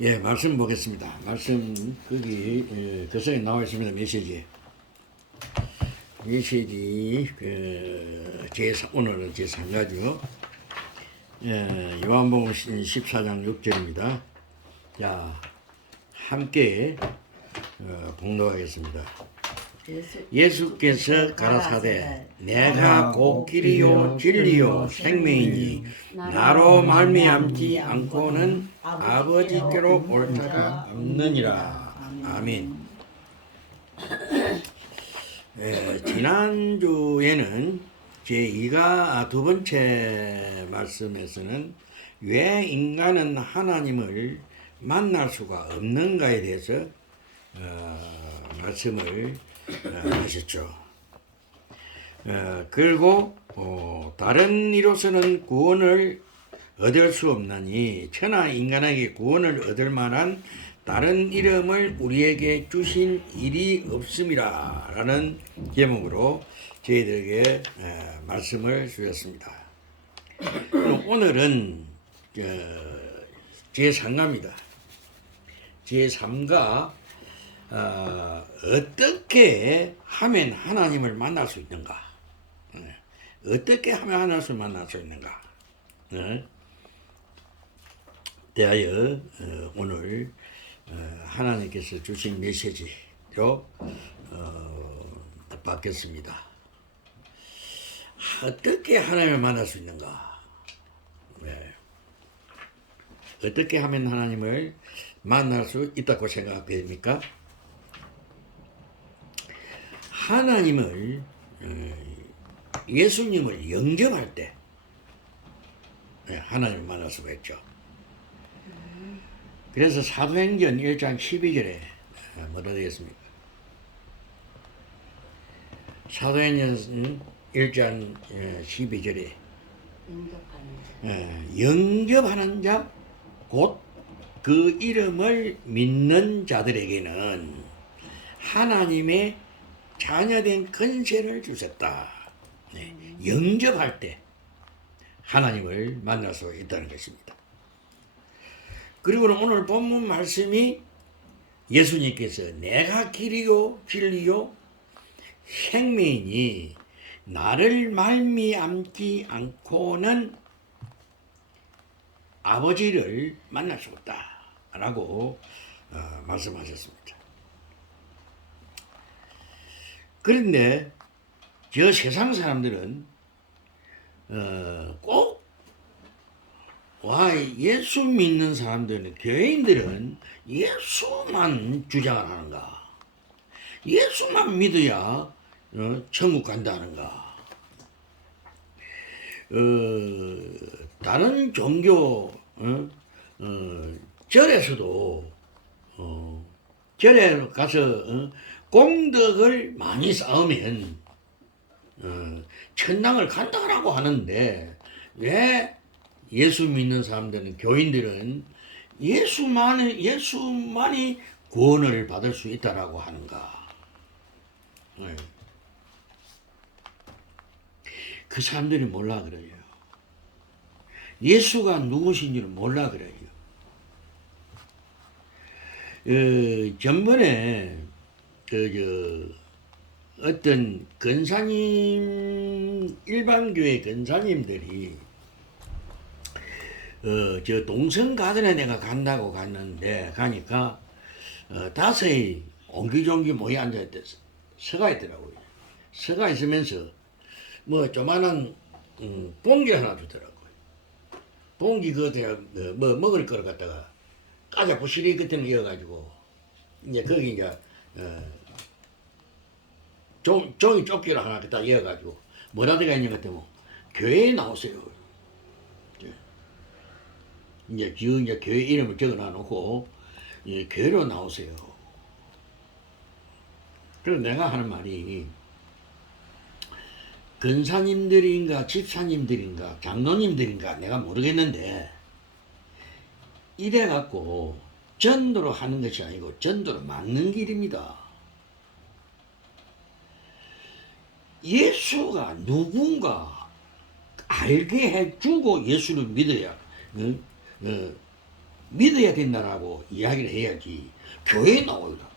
예, 말씀 보겠습니다. 말씀 거기 교성에 나와 있습니다. 메시지 오늘은 제3가지요. 요한복음 14장 6절입니다. 자, 함께 봉독하겠습니다. 예수께서 가라사대 내가 곧 길이요 진리요 생명이니 나로 말미암지 않고는 아버지께로 올 자가 없느니라. 아멘. 지난주에는 제2가 두 번째 말씀에서는 왜 인간은 하나님을 만날 수가 없는가에 대해서 말씀을 하셨죠. 그리고 다른 이로서는 구원을 얻을 수 없나니 천하 인간에게 구원을 얻을 만한 다른 이름을 우리에게 주신 일이 없음이라 라는 제목으로 저희들에게 말씀을 주셨습니다. 오늘은 제3가입니다. 제3가 어떻게 하면 하나님을 만날 수 있는가? 어떻게 하면 하나님을 만날 수 있는가? 대하여 오늘 하나님께서 주신 메시지로 받겠습니다. 어떻게 하나님을 만날 수 있는가? 어떻게 하면 하나님을 만날 수 있다고 생각됩니까? 하나님을 예수님을 영접할 때 하나님을 만날 수가 있죠. 그래서 사도행전 1장 12절에 뭐라 되겠습니까? 사도행전 1장 12절에 영접하는 자 곧 그 이름을 믿는 자들에게는 하나님의 자녀된 권세를 주셨다. 영접할 때 하나님을 만날 수 있다는 것입니다. 그리고 오늘 본문 말씀이 예수님께서 내가 길이요 진리요 생명이니 나를 말미암지 않고는 아버지를 만날 수 없다라고 말씀하셨습니다. 그런데 저 세상 사람들은 꼭 예수 믿는 사람들은 교인들은 예수만 주장을 하는가? 예수만 믿어야 천국 간다는가? 다른 종교 절에서도 절에 가서 공덕을 많이 쌓으면 천당을 간다라고 하는데 왜 예수 믿는 사람들은 교인들은 예수만이 구원을 받을 수 있다라고 하는가? 그 사람들이 몰라 그래요. 예수가 누구신지를 몰라 그래요. 전번에 어떤 근사님 일반교회 근사님들이 저 동성가전에 내가 간다고 갔는데 가니까 다섯이 옹기종기 모여 앉아있대 서가 있더라고요. 서가 있으면서 뭐 조만한 봉지 하나 주더라고요. 봉지 뭐 먹을 거를 갖다가 까자 부시리 끝에는 이어가지고 이제 거기 이제 종이 조끼를 하나 갖다 이어가지고 뭐라 들어가 있는 것 같으면 교회에 나오세요. 이제 교회 이름을 적어놔놓고 교회로 나오세요. 그래서 내가 하는 말이 근사님들인가 집사님들인가 장로님들인가 내가 모르겠는데 이래갖고 전도로 하는 것이 아니고 전도로 막는 길입니다. 예수가 누군가 알게 해주고 예수를 믿어야 믿어야 된다라고 이야기를 해야지 교회에 나오라.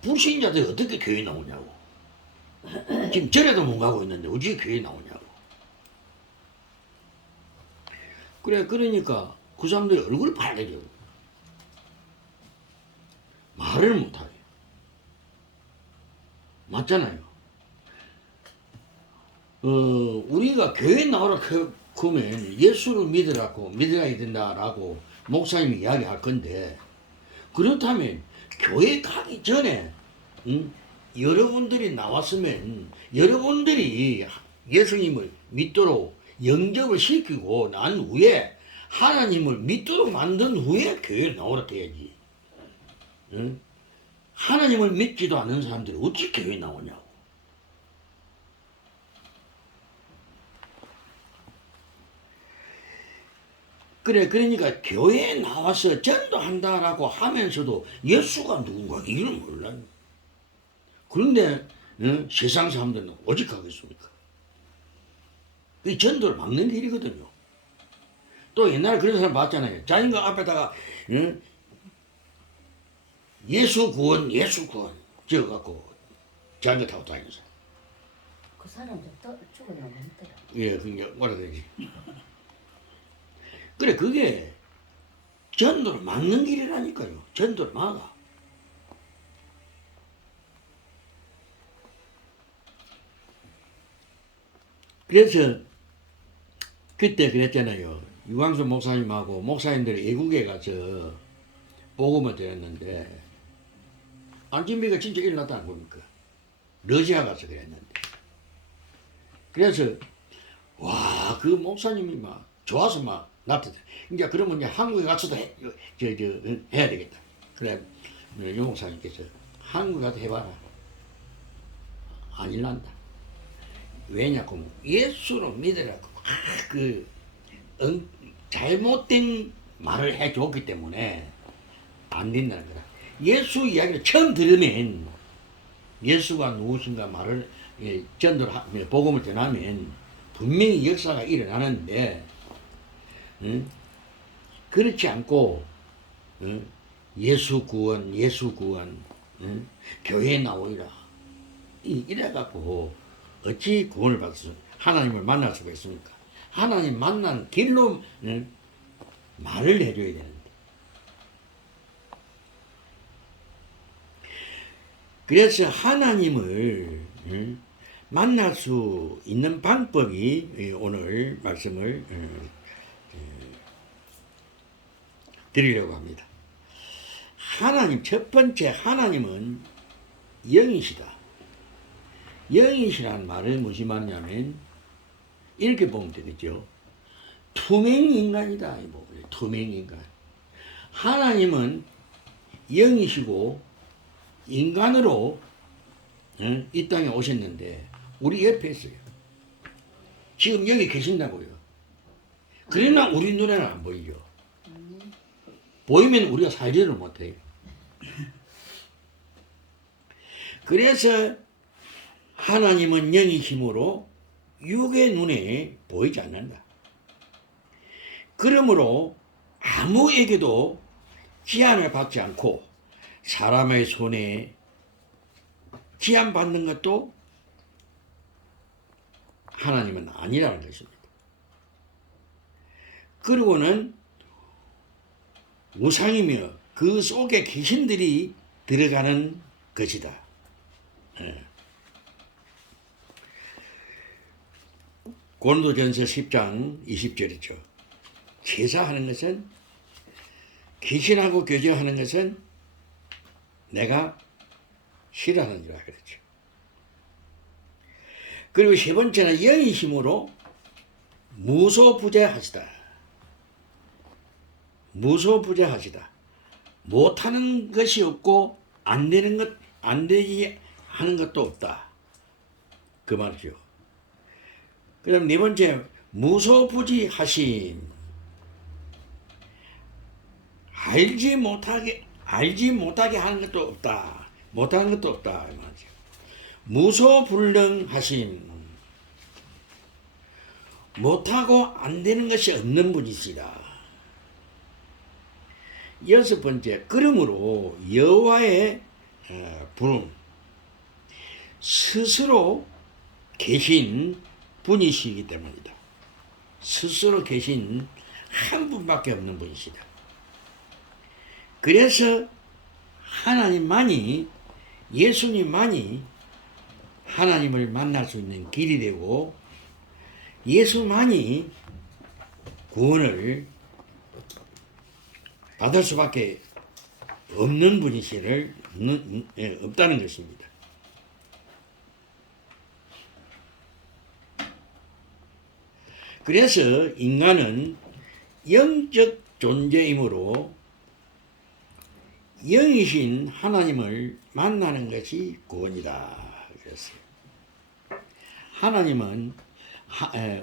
불신자들이 어떻게 교회에 나오냐고. 지금 절에도 못 가고 있는데 어떻게 교회에 나오냐고. 그래, 그러니까 그 사람들이 얼굴이 빨개져. 말을 못하게. 맞잖아요. 우리가 교회에 나오라 그러면 예수를 믿어야 된다라고 목사님이 이야기할 건데, 그렇다면 교회 가기 전에 여러분들이 나왔으면 여러분들이 예수님을 믿도록 영접을 시키고 난 후에 하나님을 믿도록 만든 후에 교회에 나오라 해야지. 응? 하나님을 믿지도 않는 사람들이 어찌 교회에 나오냐고. 그래, 그러니까 교회에 나와서 전도한다라고 하면서도 예수가 누군가 이걸 몰라요. 그런데 세상 사람들은 오직 하겠습니까? 이 전도를 막는 일이거든요. 또 옛날에 그런 사람 봤잖아요. 자인가 앞에다가 예수 구원 적어갖고 자전거 타고 다니면서. 그 사람도 죽었나 보더라. 예, 그게 뭐라 되지? 그래, 그게 전도를 막는 길이라니까요. 전도를 막아. 그래서 그때 그랬잖아요. 유광수 목사님하고 목사님들이 외국에 가서 복음을 드렸는데, 안진비가 진짜 일어났다는 겁니까? 러시아 가서 그랬는데. 그래서 와, 그 목사님이 막 좋아서 막 나타나. 이제 그러면 이제 한국에 가서도 해야 되겠다. 그래, 유 목사님께서 한국에 가서 해봐라. 안 일난다. 왜냐고, 예수로 믿으라고 잘못된 말을 해줬기 때문에 안 된다는 거다. 예수 이야기를 처음 들으면 예수가 누구신가 말을 전도를 복음을 전하면 분명히 역사가 일어나는데, 그렇지 않고 예수 구원 교회에 나오리라 이래갖고 어찌 구원을 받을 수, 하나님을 만날 수가 있습니까? 하나님 만난 길로 말을 해줘야 되는데. 그래서 하나님을 만날 수 있는 방법이 오늘 말씀을 드리려고 합니다. 하나님, 첫 번째 하나님은 영이시다. 영이시라는 말은 무슨 말이냐면 이렇게 보면 되겠죠. 투명인간이다. 투명인간. 하나님은 영이시고 인간으로 이 땅에 오셨는데 우리 옆에 있어요. 지금 여기 계신다고요. 그러나 우리 눈에는 안 보이죠. 보이면 우리가 살지를 못해요. 그래서 하나님은 영이심으로 육의 눈에 보이지 않는다. 그러므로 아무에게도 기한을 받지 않고 사람의 손에 기한 받는 것도 하나님은 아니라는 것입니다. 그리고는 우상이며 그 속에 귀신들이 들어가는 것이다. 고린도전서 10장 20절이죠. 제사하는 것은, 귀신하고 교제하는 것은 내가 싫어하느니라 그랬죠. 그리고 세 번째는 영이심으로 무소부재하시다. 무소부재하시다. 못하는 것이 없고 안 되게 하는 것도 없다. 그 말이죠. 그 다음 네 번째, 무소부지하심. 알지 못하게 하는 것도 없다. 못하는 것도 없다. 이 말이죠. 무소불능하심. 못하고 안 되는 것이 없는 분이시다. 여섯 번째, 그러므로 여호와의 부름, 스스로 계신 분이시기 때문이다. 스스로 계신 한 분밖에 없는 분이시다. 그래서 하나님만이, 예수님만이 하나님을 만날 수 있는 길이 되고, 예수만이 구원을 받을 수밖에 없는 분이시를 없다는 것입니다. 그래서 인간은 영적 존재이므로 영이신 하나님을 만나는 것이 구원이다. 그랬어요. 하나님은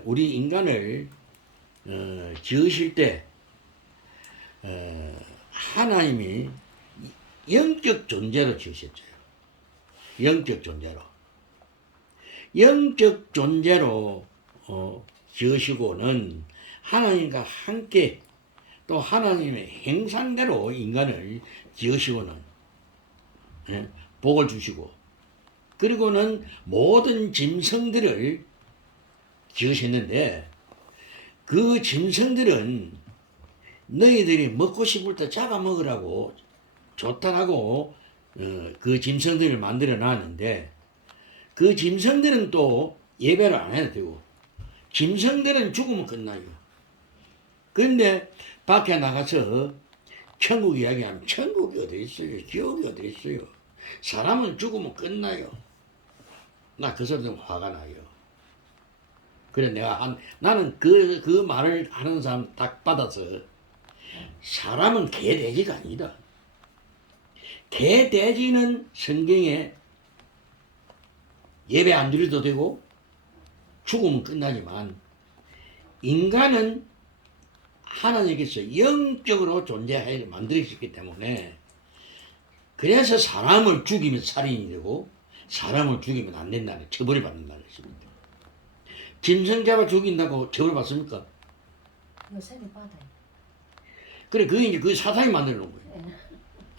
우리 인간을 지으실 때 하나님이 영적 존재로 지으셨죠. 영적 존재로. 영적 존재로 지으시고는 하나님과 함께 또 하나님의 형상대로 인간을 지으시고는 복을 주시고, 그리고는 모든 짐승들을 지으셨는데, 그 짐승들은 너희들이 먹고 싶을 때 잡아먹으라고 좋다라고 그 짐승들을 만들어 놨는데, 그 짐승들은 또 예배를 안 해도 되고, 짐승들은 죽으면 끝나요. 그런데 밖에 나가서 천국 이야기하면 천국이 어디 있어요? 지옥이 어디 있어요? 사람은 죽으면 끝나요. 나 그 소리 좀 화가 나요. 그래 나는 그 말을 하는 사람 딱 받아서, 사람은 개 돼지가 아니다. 개 돼지는 성경에 예배 안 드려도 되고 죽으면 끝나지만, 인간은 하나님께서 영적으로 존재하게 만들어졌기 때문에, 그래서 사람을 죽이면 살인이 되고 사람을 죽이면 안 된다는 처벌을 받는다는 것입니다. 짐승 잡아 죽인다고 처벌 받습니까? 요새는 받아요. 그래, 그게 이제 그 사탄이 만들어 놓은 거예요.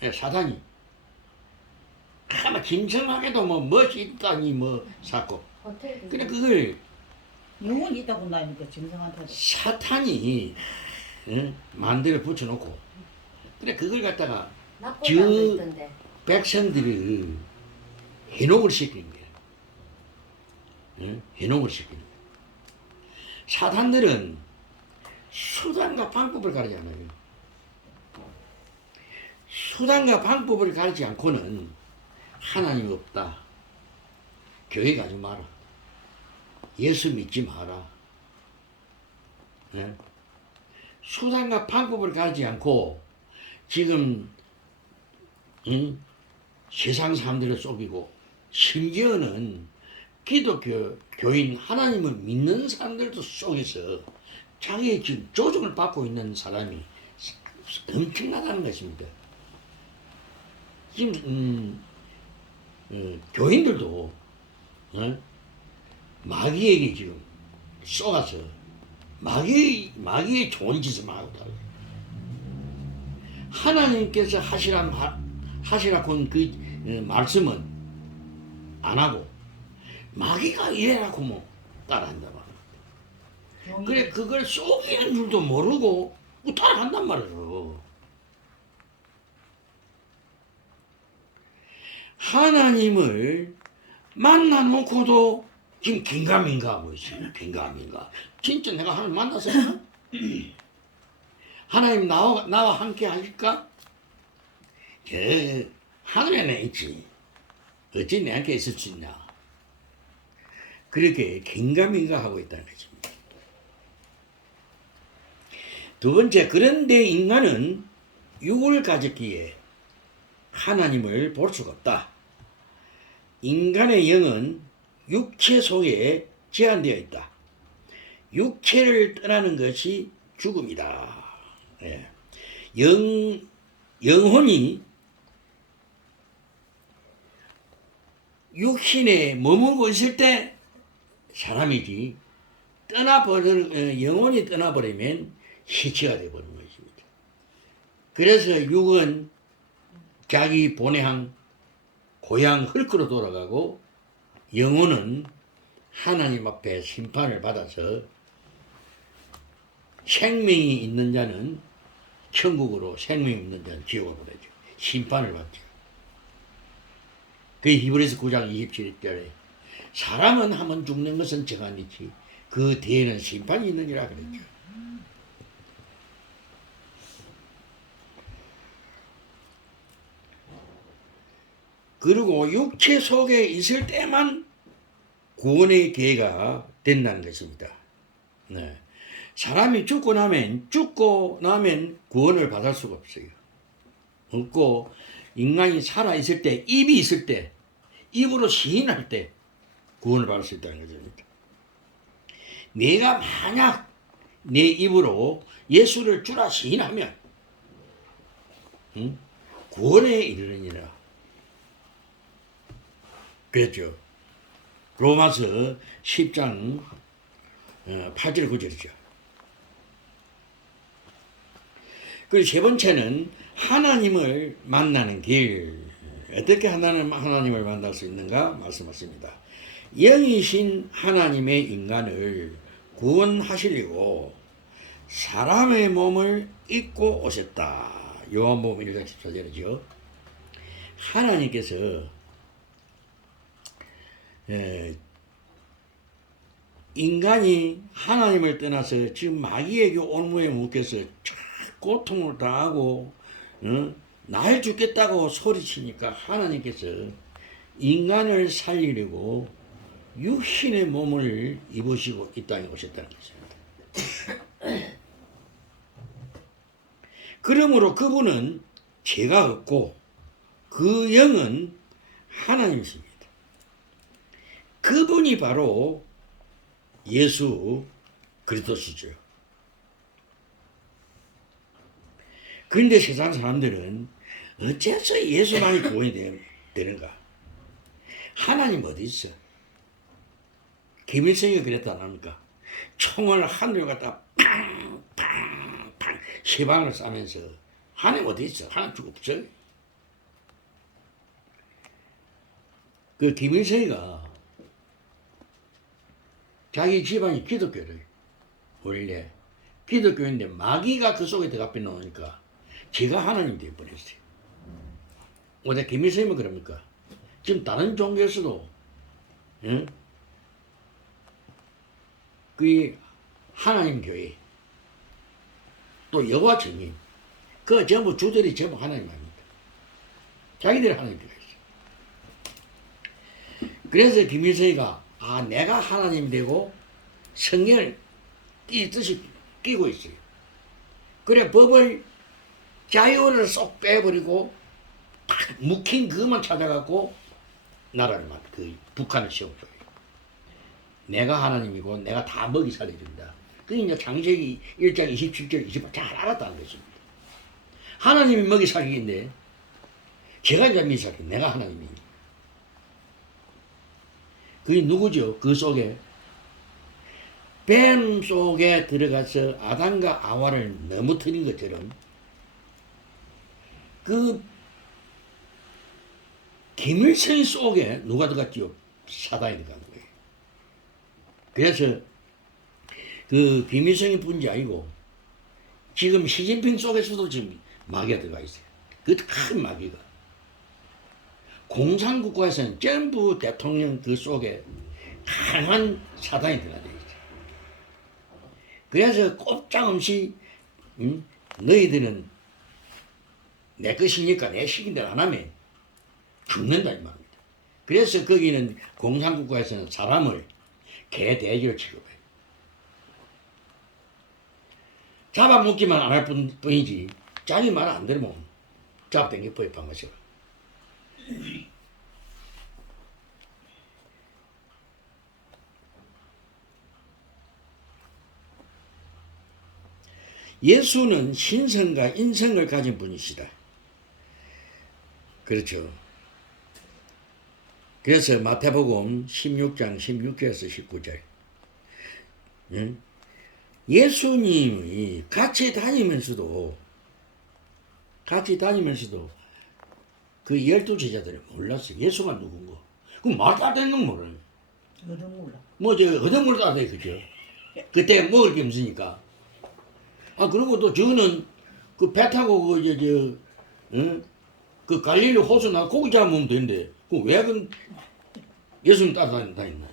네, 사탄이. 아마 짐승하게도 뭐 멋있다니 뭐 사고. 호텔도 그래, 그걸 영혼이 있다고 나니까 짐승한테. 사탄이 만들어 붙여놓고, 그래, 그걸 갖다가 나쁜 저 사람도 있던데. 백성들을 해독을 시키는 거예요. 해독을 시키는 거예요. 사탄들은 수단과 방법을 가르지 않아요. 수단과 방법을 가르지 않고는 하나님 없다, 교회 가지 마라, 예수 믿지 마라. 수단과 방법을 가르지 않고 지금 세상 사람들을 속이고, 심지어는 기독교 교인 하나님을 믿는 사람들도 속여서 자기의 지금 조종을 받고 있는 사람이 엄청나다는 것입니다. 지금 교인들도 마귀에게 지금 쏘가서 마귀의 좋은 짓을 하고 있다. 하나님께서 하시라고 한 그 말씀은 안 하고 마귀가 이래라고 뭐 따라한다 말이야. 그래, 그걸 속이는 줄도 모르고 따라간단 말이에요. 하나님을 만나놓고도 지금 긴가민가 하고 있어요. 긴가민가. 진짜 내가 하나님 만났어요? 하나님 나와 함께 하실까? 저 하늘에는 있지. 어찌 내한테 있을 수 있냐. 그렇게 긴가민가 하고 있다는 것입니다. 두 번째, 그런데 인간은 육을 가졌기에 하나님을 볼 수가 없다. 인간의 영은 육체 속에 제한되어 있다. 육체를 떠나는 것이 죽음이다. 예. 영혼이 육신에 머물고 있을 때 사람이지, 영혼이 떠나버리면 시체가 되어버리는 것입니다. 그래서 육은 자기 본향 고향 흙으로 돌아가고 영혼은 하나님 앞에 심판을 받아서 생명이 있는 자는 천국으로, 생명이 있는 자는 지옥으로 보내죠. 심판을 받죠. 그 히브리서 9장 27절에 사람은 한번 죽는 것은 정한이지 그 뒤에는 심판이 있느니라 그랬죠. 그리고 육체 속에 있을 때만 구원의 기회가 된다는 것입니다. 네. 사람이 죽고 나면 구원을 받을 수가 없어요. 없고 인간이 살아 있을 때, 입이 있을 때, 입으로 시인할 때 구원을 받을 수 있다는 것입니다. 내가 만약 내 입으로 예수를 주라 시인하면 구원에 이르느니라. 그랬죠. 로마서 10장 8절 9절이죠. 그리고 세 번째는 하나님을 만나는 길. 어떻게 하나님을 만날 수 있는가 말씀하십니다. 영이신 하나님의 인간을 구원하시려고 사람의 몸을 입고 오셨다. 요한복음 1장 14절이죠. 하나님께서 인간이 하나님을 떠나서 지금 마귀에게 올무에 묶여서 고통을 당하고 날 죽겠다고 소리치니까 하나님께서 인간을 살리려고 육신의 몸을 입으시고 이 땅에 오셨다는 것입니다. 그러므로 그분은 죄가 없고 그 영은 하나님이십니다. 그분이 바로 예수 그리스도시죠. 그런데 세상 사람들은 어째서 예수만이 구원이 되는가? 하나님 어디 있어? 김일성이 그랬다 안 합니까? 총을 하늘에 갖다 팡팡팡 시방을 쏴면서 하나님 어디 있어? 하나님 없어요. 그 김일성이가 자기 집안이 기독교를 원래 기독교인데 마귀가 그 속에 들어가 빼놓으니까 제가 하나님 되어버렸어요. 어제 김일성이면 그럽니까? 지금 다른 종교에서도 그 하나님 교회 또 여호와 증인 그 전부 주들이 전부 하나님 아닙니다. 자기들이 하나님 되어 있어요. 그래서 김일성이가 내가 하나님 되고 성경을 이 뜻이 끼고 있어요. 그래 법을 자유를 쏙 빼버리고 팍 묵힌 그것만 찾아갖고 나라를 그 북한을 세워줘요. 내가 하나님이고 내가 다 먹이 살려준다. 그게 이제 창세기 1장 27절 28절 잘 알았다는 것입니다. 하나님이 먹이 살리기인데 제가 이제 먹이 살리 내가 하나님입니다. 그게 누구죠? 그 속에 뱀 속에 들어가서 아담과 아와를 넘어뜨린 것처럼 그 김일성 속에 누가 들어갔지요? 사단이 들어간 거예요. 그래서 그 김일성이 뿐지 아니고 지금 시진핑 속에서도 지금 마귀가 들어가 있어요. 그 큰 마귀가. 공산국가에서는 전부 대통령 그 속에 강한 사단이 들어가 있어요. 그래서 꼼짝없이 너희들은 내 것이니까 내 시킨대로 안 하면 죽는다 이 말입니다. 그래서 거기는 공산국가에서는 사람을 개돼지로 취급해요. 잡아먹기만 안 할 뿐이지 자기 말 안 들으면 잡아당겨 포획한 것이라. 예수는 신성과 인성을 가진 분이시다. 그렇죠. 그래서 마태복음 16장 16절에서 19절 예수님이 같이 다니면서도 같이 다니면서도 그 12제자들이 몰랐어. 예수가 누군가. 그럼 말도 안 되는 건 모르는. 어디 몰라. 뭐, 저, 어떤 다 돼, 그죠? 그때 먹을 게 없으니까. 아, 그리고 또 저는 그 배 타고 그, 응? 그 갈릴리 호수 나 고기 잡으면 되는데, 그 왜 그 예수님 따라다녔나?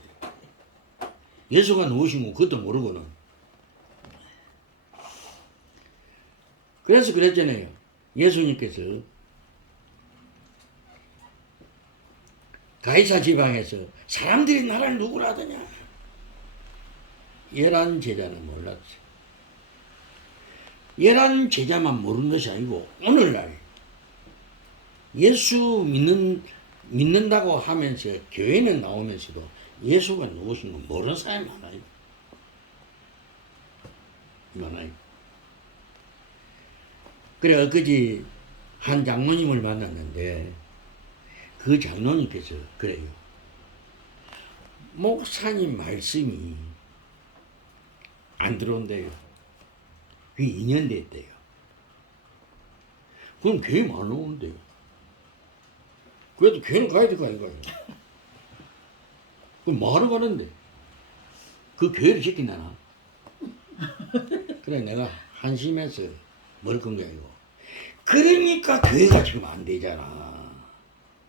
예수가 누구신 거 그것도 모르고는. 그래서 그랬잖아요. 예수님께서 가이사 지방에서 사람들이 나를 누구라 하더냐? 11제자는 몰랐어요. 11제자만 모르는 것이 아니고 오늘날 예수 믿는다고 하면서 교회는 나오면서도 예수가 누구신 거 모르는 사람이 많아요. 많아요. 그래 엊그제 한 장로님을 만났는데 그 장로님께서 그래요. 목사님 말씀이 안 들어온대요. 그게 2년 됐대요. 그럼 교회 안 오는데요. 그래도 교회는 가야 될 거 아닌가요? 그럼 뭐하러 가는데? 그 교회를 지킨다나? 그래 내가 한심해서 뭘 건 게 아니고. 그러니까 교회가 지금 안 되잖아.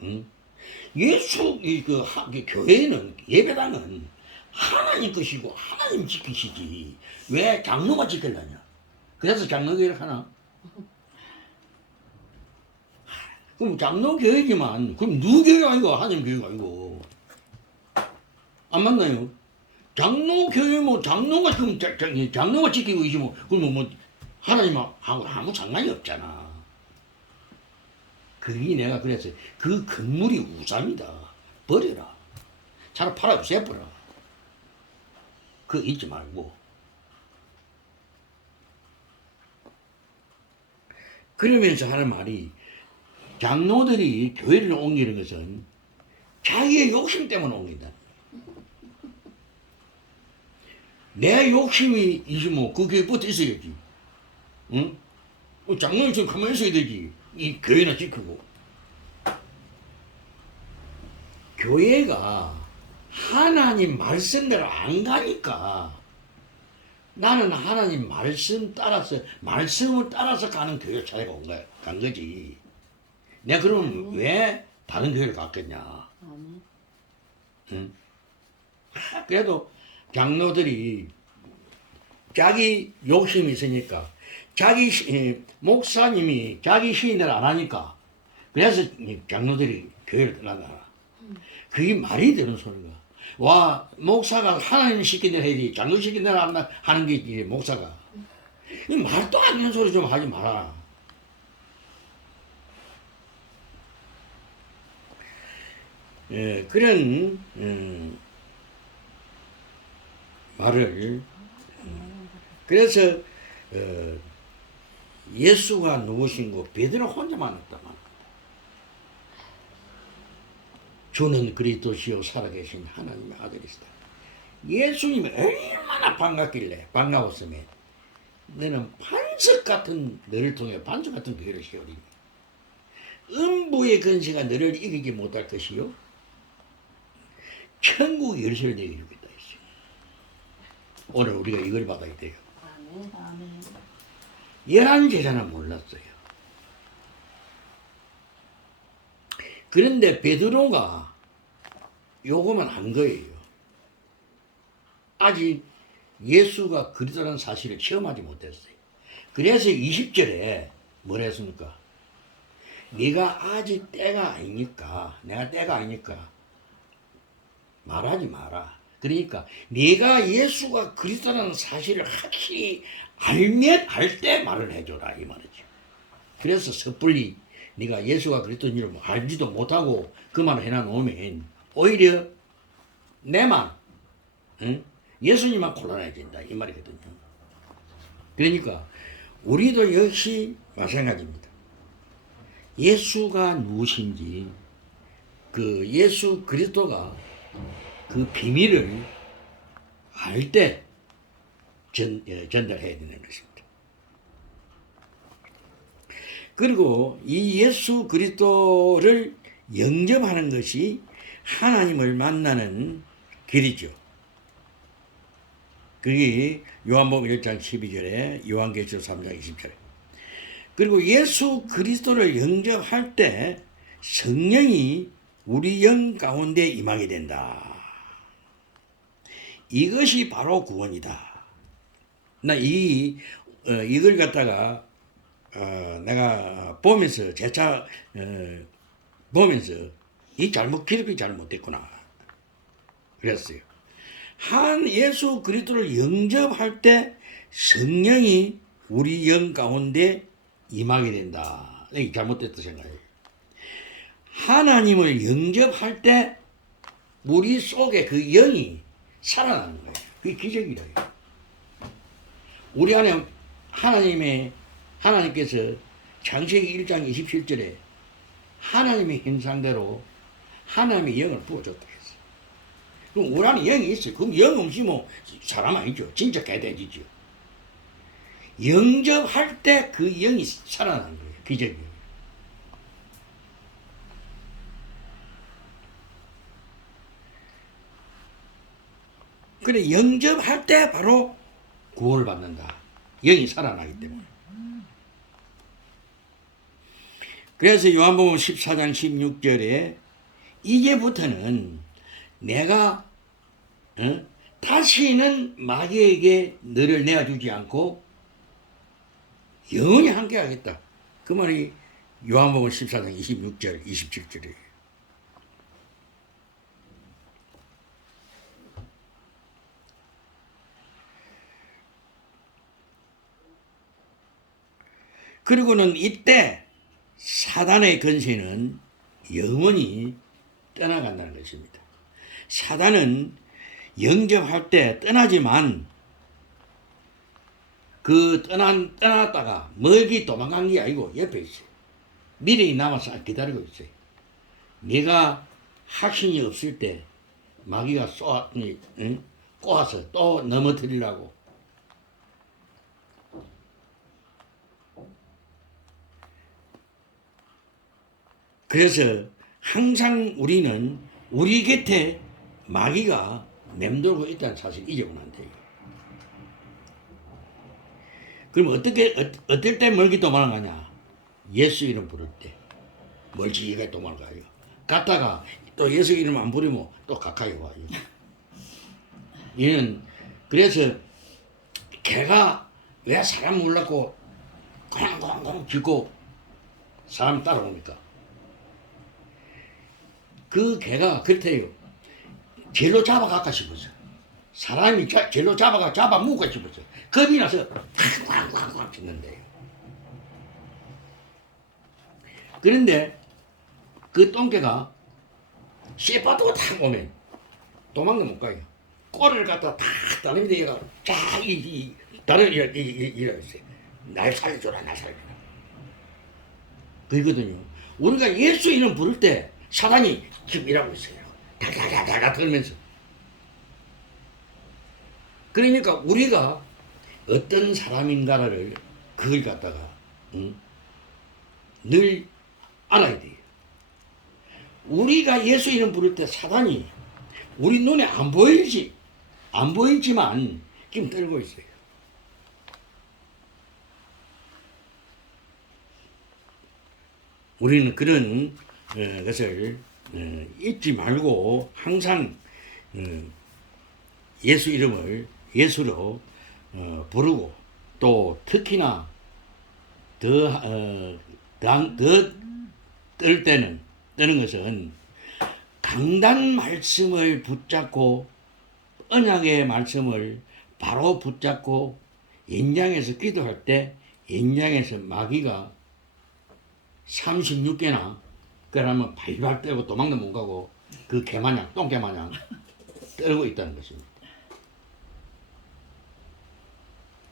응? 그 교회는, 예배당은 하나님 것이고 하나님 지키시지. 왜 장로가 지키려냐? 그래서 장로교회를 하나? 그럼 장로교회지만, 그럼 누구 교회가 아니고 하나님 교회가 아니고. 안 맞나요? 장로교회 뭐 장로가 지금 장로가 지키고 계시 그러면 뭐 하나님하고 아무 상관이 없잖아. 그게 내가 그래서 그 건물이 우상이다. 버려라. 차라리 팔아 없애버려. 그거 잊지 말고. 그러면서 하는 말이 장로들이 교회를 옮기는 것은 자기의 욕심 때문에 옮긴다. 내 욕심이 있으면 그 교회 붙어 있어야지. 응? 장로는 좀 가만히 있어야 되지. 이 교회나 지키고. 교회가 하나님 말씀대로 안 가니까 나는 하나님 말씀을 따라서 가는 교회 차이가 간 거지. 내가 그러면 왜 다른 교회를 갔겠냐. 응? 그래도 장로들이 자기 욕심이 있으니까 목사님이 자기 시인을 안 하니까 그래서 장로들이 교회를 떠나다. 그게 말이 되는 소리가. 와, 목사가 하나님 시킨 대로 해야지 장로 시킨 대로 하는 게 이제 목사가. 이 말도 안 되는 소리 좀 하지 마라. 그런 말을 그래서 예수가 누구신고 베드로 혼자만 했다만 주는 그리스도시요 살아계신 하나님의 아들이시다. 예수님이 얼마나 반가웠으면 너는 너를 통해 반석 같은 교회를 세우리니 음부의 근세가 너를 이기지 못할 것이요 천국의 열쇠를 내게 주겠다 했어요. 오늘 우리가 이걸 받아야 돼요. 아멘. 11제자는 몰랐어요. 그런데 베드로가 요거만 한 거예요. 아직 예수가 그리스도라는 사실을 체험하지 못했어요. 그래서 20절에 뭐라 했습니까? 네가 아직 때가 아니니까, 내가 때가 아니니까 말하지 마라. 그러니까 네가 예수가 그리스도라는 사실을 확실히 알 때 말을 해줘라 이 말이죠. 그래서 섣불리 네가 예수가 그리스도인 줄 알지도 못하고 그 말을 해놔놓으면 오히려 내만 예수님만 곤란해진다 이 말이거든요. 그러니까 우리도 역시 마찬가지입니다. 예수가 누구신지 그 예수 그리스도가 그 비밀을 알 때 전달해야 되는 것입니다. 그리고 이 예수 그리스도를 영접하는 것이 하나님을 만나는 길이죠. 그게 요한복음 1장 12절에 요한계시록 3장 20절에. 그리고 예수 그리스도를 영접할 때 성령이 우리 영 가운데 임하게 된다. 이것이 바로 구원이다. 나 이걸 갖다가 내가 보면서 재차 보면서 이 기록이 잘못됐구나 그랬어요. 한 예수 그리스도를 영접할 때 성령이 우리 영 가운데 임하게 된다. 이게 잘못됐다 생각해요. 하나님을 영접할 때 우리 속에 그 영이 살아나는 거예요. 그게 기적이래요. 우리 안에 하나님께서 창세기 1장 27절에 하나님의 형상대로 하나님의 영을 부어줬다 했어요. 그럼 우리 안에 영이 있어요. 그럼 영 없이 뭐 사람 아니죠. 진짜 개돼지죠. 영접할 때 그 영이 살아나는 거예요. 기적이에요. 그래 영접할 때 바로 구원을 받는다. 영이 살아나기 때문에. 그래서 요한복음 14장 16절에 이제부터는 내가 다시는 마귀에게 너를 내어주지 않고 영원히 함께 하겠다. 그 말이 요한복음 14장 26절 27절이에요. 그리고는 이때 사단의 권세는 영원히 떠나간다는 것입니다. 사단은 영접할 때 떠나지만 그 떠났다가 멀리 도망간 게 아니고 옆에 있어요. 미래에 남아서 기다리고 있어요. 네가 확신이 없을 때 마귀가 꼬아서 또 넘어뜨리려고. 그래서 항상 우리는 우리 곁에 마귀가 맴돌고 있다는 사실을 잊어보면 안 돼요. 그럼 어떨 때 멀리 도망가냐? 예수 이름 부를 때 멀찍이 도망가요. 갔다가 또 예수 이름 안 부르면 또 가까이 와요. 얘는 그래서 개가 왜 사람 몰랐고 콩콩콩 짖고 사람 따라오니까 그 개가 그렇대요. jel로 잡아갈까 싶어서 사람이 jel로 잡아먹을까 싶어서 겁이 나서 쾅쾅쾅쾅 짖는데요. 그런데 그 똥개가 씨바도 탁 오면 도망도 못 가요. 꼬리를 갖다 탁 따는데 얘가 쫙 다른 이라고 있어요. 날 살려줘라, 날 살려줘라. 그거거든요. 우리가 예수 이름 부를 때 사단이 지금 이라고 있어요. 달달달달 들면서. 그러니까 우리가 어떤 사람인가를 그걸 갖다가 늘 알아야 돼요. 우리가 예수 이름 부를 때 사단이 우리 눈에 안 보이지만 지금 떨고 있어요. 우리는 그런 것을 잊지 말고 항상 예수 이름을 예수로 부르고 또 특히나 더 떠는 것은 강단 말씀을 붙잡고 언약의 말씀을 바로 붙잡고 연장해서 기도할 때 연장해서 마귀가 36개나 그러면 발발 떨고 도망도 못 가고 그 개마냥 똥개마냥 떨고 있다는 것입니다.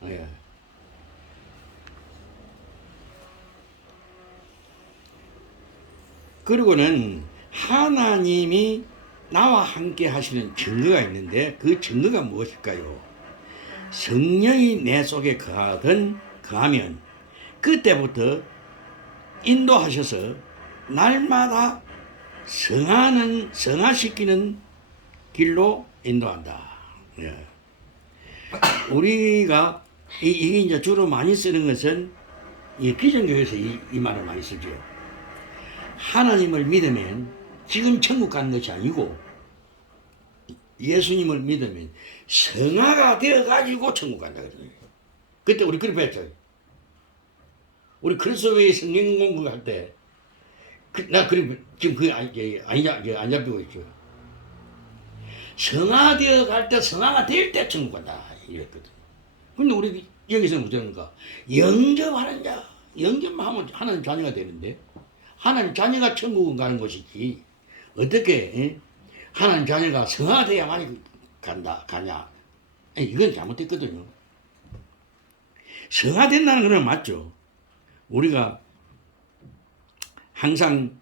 예. 그리고는 하나님이 나와 함께 하시는 증거가 있는데 그 증거가 무엇일까요? 성령이 내 속에 거하면 그때부터 인도하셔서 날마다 성화시키는 길로 인도한다. 예. 우리가 이게 이제 주로 많이 쓰는 것은 이 기존교회에서 이 말을 많이 쓰죠. 하나님을 믿으면 지금 천국 가는 것이 아니고 예수님을 믿으면 성화가 되어가지고 천국 간다 그러잖아요. 그때 우리 그렇게 배웠죠. 우리 그리스도의 성경 공부할 때, 나 지금 그게 안 잡히고 있죠. 성화되어 갈 때, 성화가 될 때 천국 간다 이랬거든. 근데 우리 여기서는 어쩌는가? 영접하는 자, 영접만 하면 하나님 자녀가 되는데, 하나님 자녀가 천국은 가는 것이지 어떻게 하나님 자녀가 성화돼야만 가냐? 이건 잘못됐거든요. 성화된다는 건 맞죠. 우리가 항상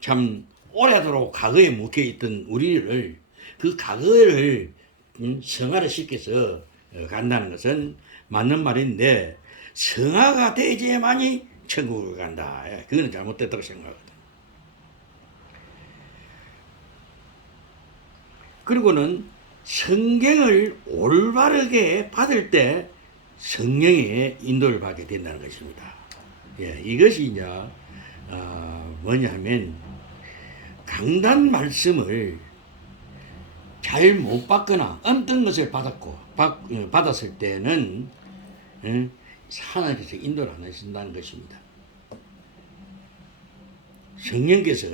참 오래도록 과거에 묵혀 있던 우리를 그 과거를 성화를 시켜서 간다는 것은 맞는 말인데 성화가 되어야만이 천국을 간다. 그거는 잘못됐다고 생각하거든. 그리고는 성경을 올바르게 받을 때 성령의 인도를 받게 된다는 것입니다. 예, 이것이 이제 뭐냐 하면 강단 말씀을 잘 못 받거나 어떤 것을 받았을 때는 하나님께서 인도를 안 하신다는 것입니다. 성령께서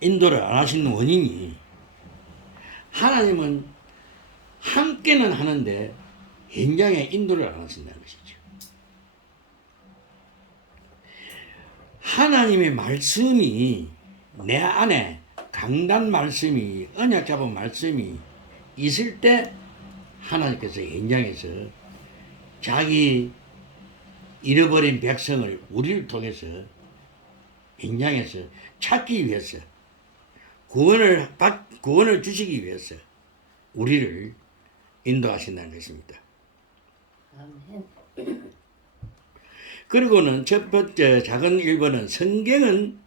인도를 안 하시는 원인이 하나님은 함께는 하는데 현장에 인도를 안 하신다는 것이죠. 하나님의 말씀이 내 안에 강단 말씀이 언약 잡은 말씀이 있을 때 하나님께서 현장에서 자기 잃어버린 백성을 우리를 통해서 현장에서 찾기 위해서 구원을 주시기 위해서 우리를 인도하신다는 것입니다. 아멘. 그리고는 첫 번째 작은 1번은 성경은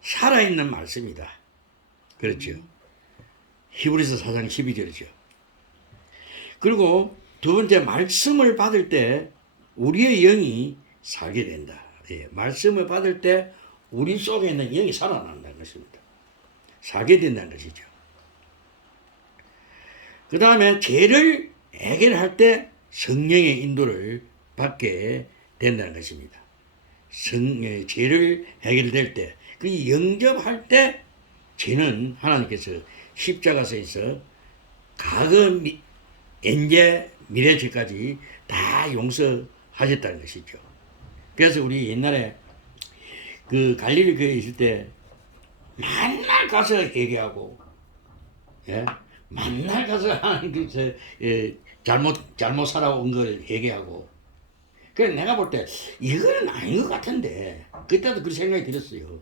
살아있는 말씀이다. 그렇죠. 히브리서 4장 12절이죠. 그리고 두 번째 말씀을 받을 때 우리의 영이 살게 된다. 예, 말씀을 받을 때 우리 속에 있는 영이 살아난다는 것입니다. 살게 된다는 것이죠. 그 다음에 죄를 해결할 때 성령의 인도를 받게 된다는 것입니다. 죄를 해결될 때, 그 영접할 때 죄는 하나님께서 십자가에서 과거, 현재, 미래죄까지 다 용서하셨다는 것이죠. 그래서 우리 옛날에 그 갈릴리 교회에 있을 때 맨날 가서 얘기하고, 예? 맨날 가서 하나님께서 잘못 살아온 걸 얘기하고. 그래서 내가 볼 때 이거는 아닌 것 같은데 그때도 그런 생각이 들었어요.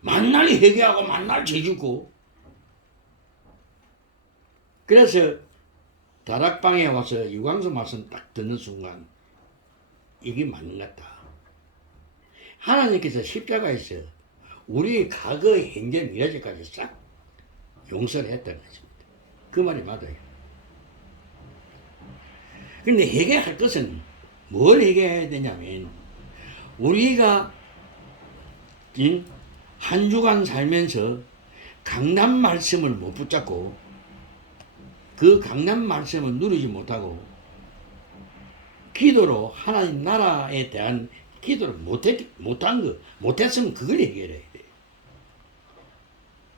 맨날 얘기하고 맨날 죄짓고. 그래서 다락방에 와서 유광수 말씀 딱 듣는 순간 이게 맞는 것 같다. 하나님께서 십자가에서 우리의 과거, 현재, 미래까지 싹 용서를 했다는 것입니다. 그 말이 맞아요. 그런데 해결할 것은 뭘 해결해야 되냐면 우리가 한 주간 살면서 강단 말씀을 못 붙잡고 그 강단 말씀을 누리지 못하고 기도로 하나님 나라에 대한 기도를 못했으면 그걸 해결해야 돼.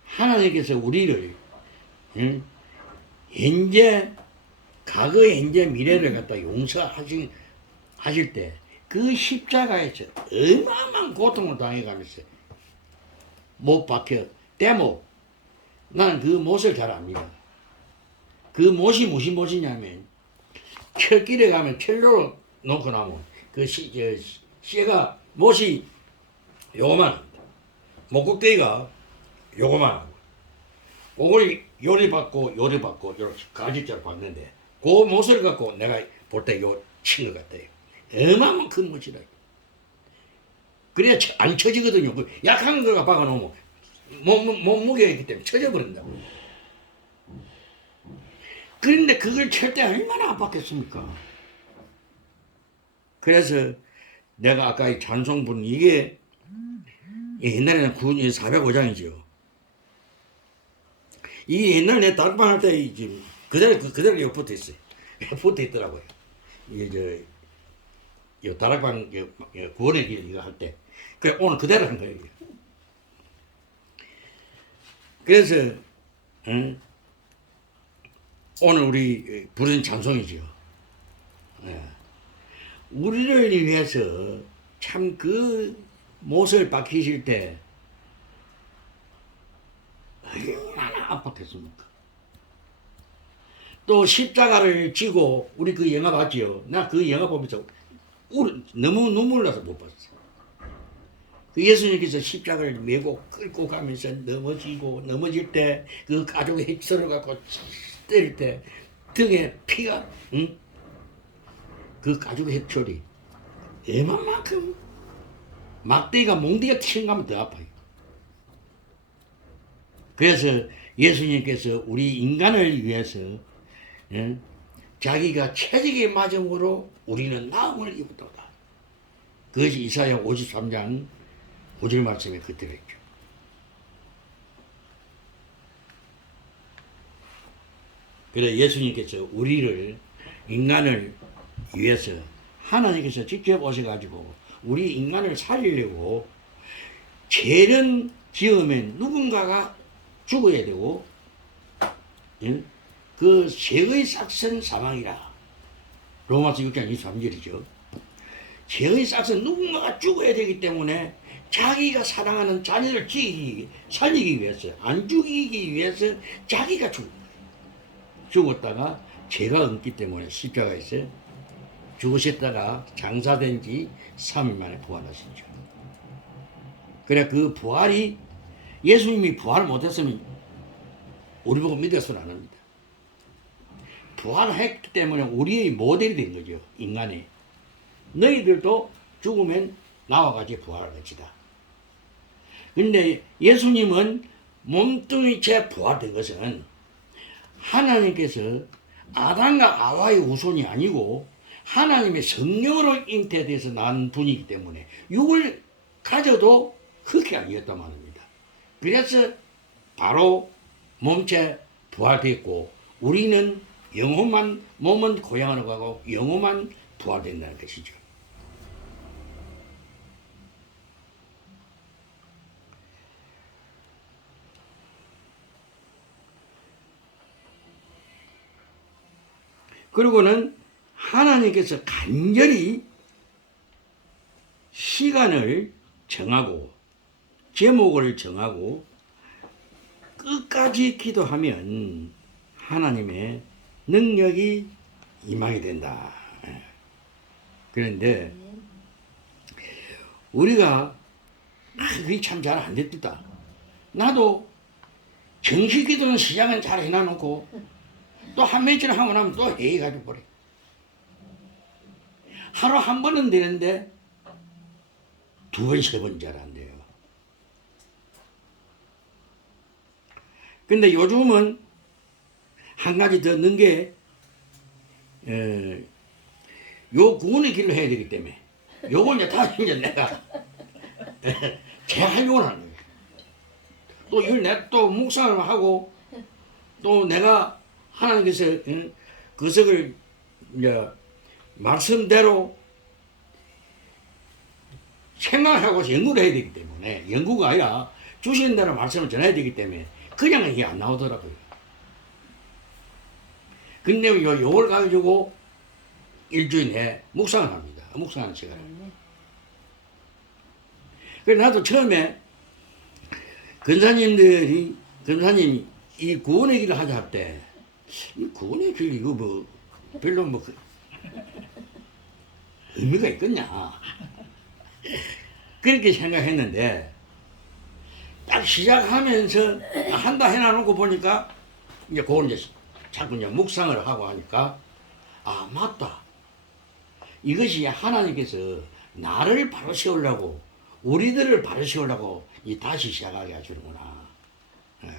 하나님께서 우리를 현재, 과거, 현재, 미래를 갖다 용서하실 때 그 십자가에서 어마어마한 고통을 당해가면서 못 박혀 대목. 나는 그 못을 잘 압니다. 그 못이 무슨 못이냐면 철길에 가면 철로 놓고 나면 그 씨가 못이 요거만 목국대기가 요거만 그걸 요리 받고 이렇게 가지자로 봤는데 그 못을 갖고 내가 볼 때 요 친 것 같아요. 어마어마한 큰 못이라. 그래야 안 쳐지거든요. 그 약한 거가 박아놓으면 몸무게가 있기 때문에 쳐져버린다고. 그런데 그걸 칠 때 얼마나 아팠겠습니까? 그래서 내가 아까 이 찬송 부른 이게 옛날에는 405장이죠. 이 옛날에 내 다락방 할 때 지금 그대로 여기 붙어 있어요. 붙어 있더라고요. 이게 요 다락방 구원의 길 이거 할 때. 그래 오늘 그대로 한 거예요. 그래서 오늘 우리 부른 찬송이죠. 예. 우리를 위해서 참 그 못을 박히실 때 얼마나 아팠겠습니까? 또 십자가를 지고 우리 그 영화 봤지요. 나 그 영화 보면서 너무 눈물 나서 못 봤어. 그 예수님께서 십자가를 메고 끌고 가면서 넘어질 때 그 가죽의 핵서를 갖고 때릴 때 등에 피가 그 가죽의 핵소리 얼마만큼 막대기가 몽디가 튀어가면 더 아파요. 그래서 예수님께서 우리 인간을 위해서 자기가 채찍에 맞음으로 우리는 나음을 입었다. 그것이 이사야 53장 5절 말씀에 그대로 있죠. 그래서 예수님께서 우리를 인간을 위해서 하나님께서 직접 오셔가지고 우리 인간을 살리려고 죄는 지으면 누군가가 죽어야 되고 그 죄의 싹은 사망이라. 로마서 6장 23절이죠. 죄의 싹은 누군가가 죽어야 되기 때문에 자기가 사랑하는 자녀를 살리기 위해서 안 죽이기 위해서 자기가 죽었다가 죄가 없기 때문에 십자가에서 죽으셨다가 장사된 지 3일 만에 부활하시죠. 그래 그 부활이 예수님이 부활 못했으면 우리 보고 믿어서는 안 합니다. 부활했기 때문에 우리의 모델이 된 거죠. 인간이. 너희들도 죽으면 나와 같이 부활할 것이다. 근데 예수님은 몸뚱이채 부활된 것은 하나님께서 아담과 아와의 후손이 아니고 하나님의 성령으로 잉태돼서 난 분이기 때문에 육을 가져도 그렇게 아니었단 말입니다. 그래서 바로 몸체 부활됐고 우리는 영혼만 몸은 고향으로 가고 영혼만 부활된다는 것이죠. 그리고는 하나님께서 간절히 시간을 정하고 제목을 정하고 끝까지 기도하면 하나님의 능력이 임하게 된다. 그런데 우리가 그게 참 잘 안 됐다. 나도 정식 기도는 시작은 잘 해놔놓고 또 한 며칠 하고 나면 또 회의 가지고 버려. 하루 한 번은 되는데 두 번, 세 번 잘 안 돼요. 근데 요즘은 한 가지 더 넣은 게, 요 구원의 길을 해야 되기 때문에, 요걸 이제 다 이제 내가 재활용을 하는 거예요. 또 이걸 내가 또 묵상을 하고, 또 내가 하나님께서 그것을 이제 말씀대로 생각하고 연구를 해야 되기 때문에, 연구가 아니라 주시는 대로 말씀을 전해야 되기 때문에 그냥 이게 안 나오더라고요. 근데 요걸 가지고 일주일 내에 묵상을 합니다. 묵상하는 시간을. 그래서 나도 처음에 근사님이 이 구원의 길을 하자 할 때, 이 구원의 길 이거 뭐 별로 뭐 의미가 있겠냐 그렇게 생각했는데 딱 시작하면서 한다 해놔놓고 보니까 이제 그걸 이제 자꾸 이제 묵상을 하고 하니까 아 맞다, 이것이 하나님께서 나를 바로 세우려고 우리들을 바로 세우려고 이 다시 시작하게 해주는구나.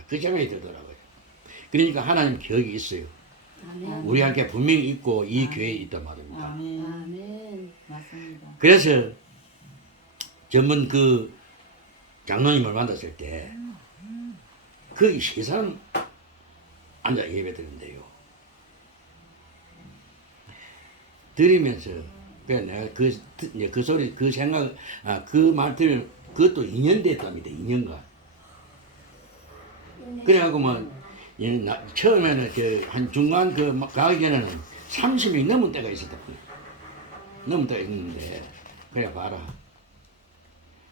그 생각이 들더라고요. 그러니까 하나님 계획이 있어요. 아멘. 우리한테 분명히 있고 이 교회에 있단 말입니다. 아멘. 아멘. 맞습니다. 그래서 전문 그 장로님을 만났을 때 거의 세 사람 앉아 예배 드린대요. 들으면서 그냥 내가 그 소리 그 생각 그 말 들으면 그것도 2년 됐답니다. 2년간. 그래갖고 처음에는 한 중간 가기 전에는 30명 넘은 때가 있었다. 넘은 때가 있는데 그래 봐라.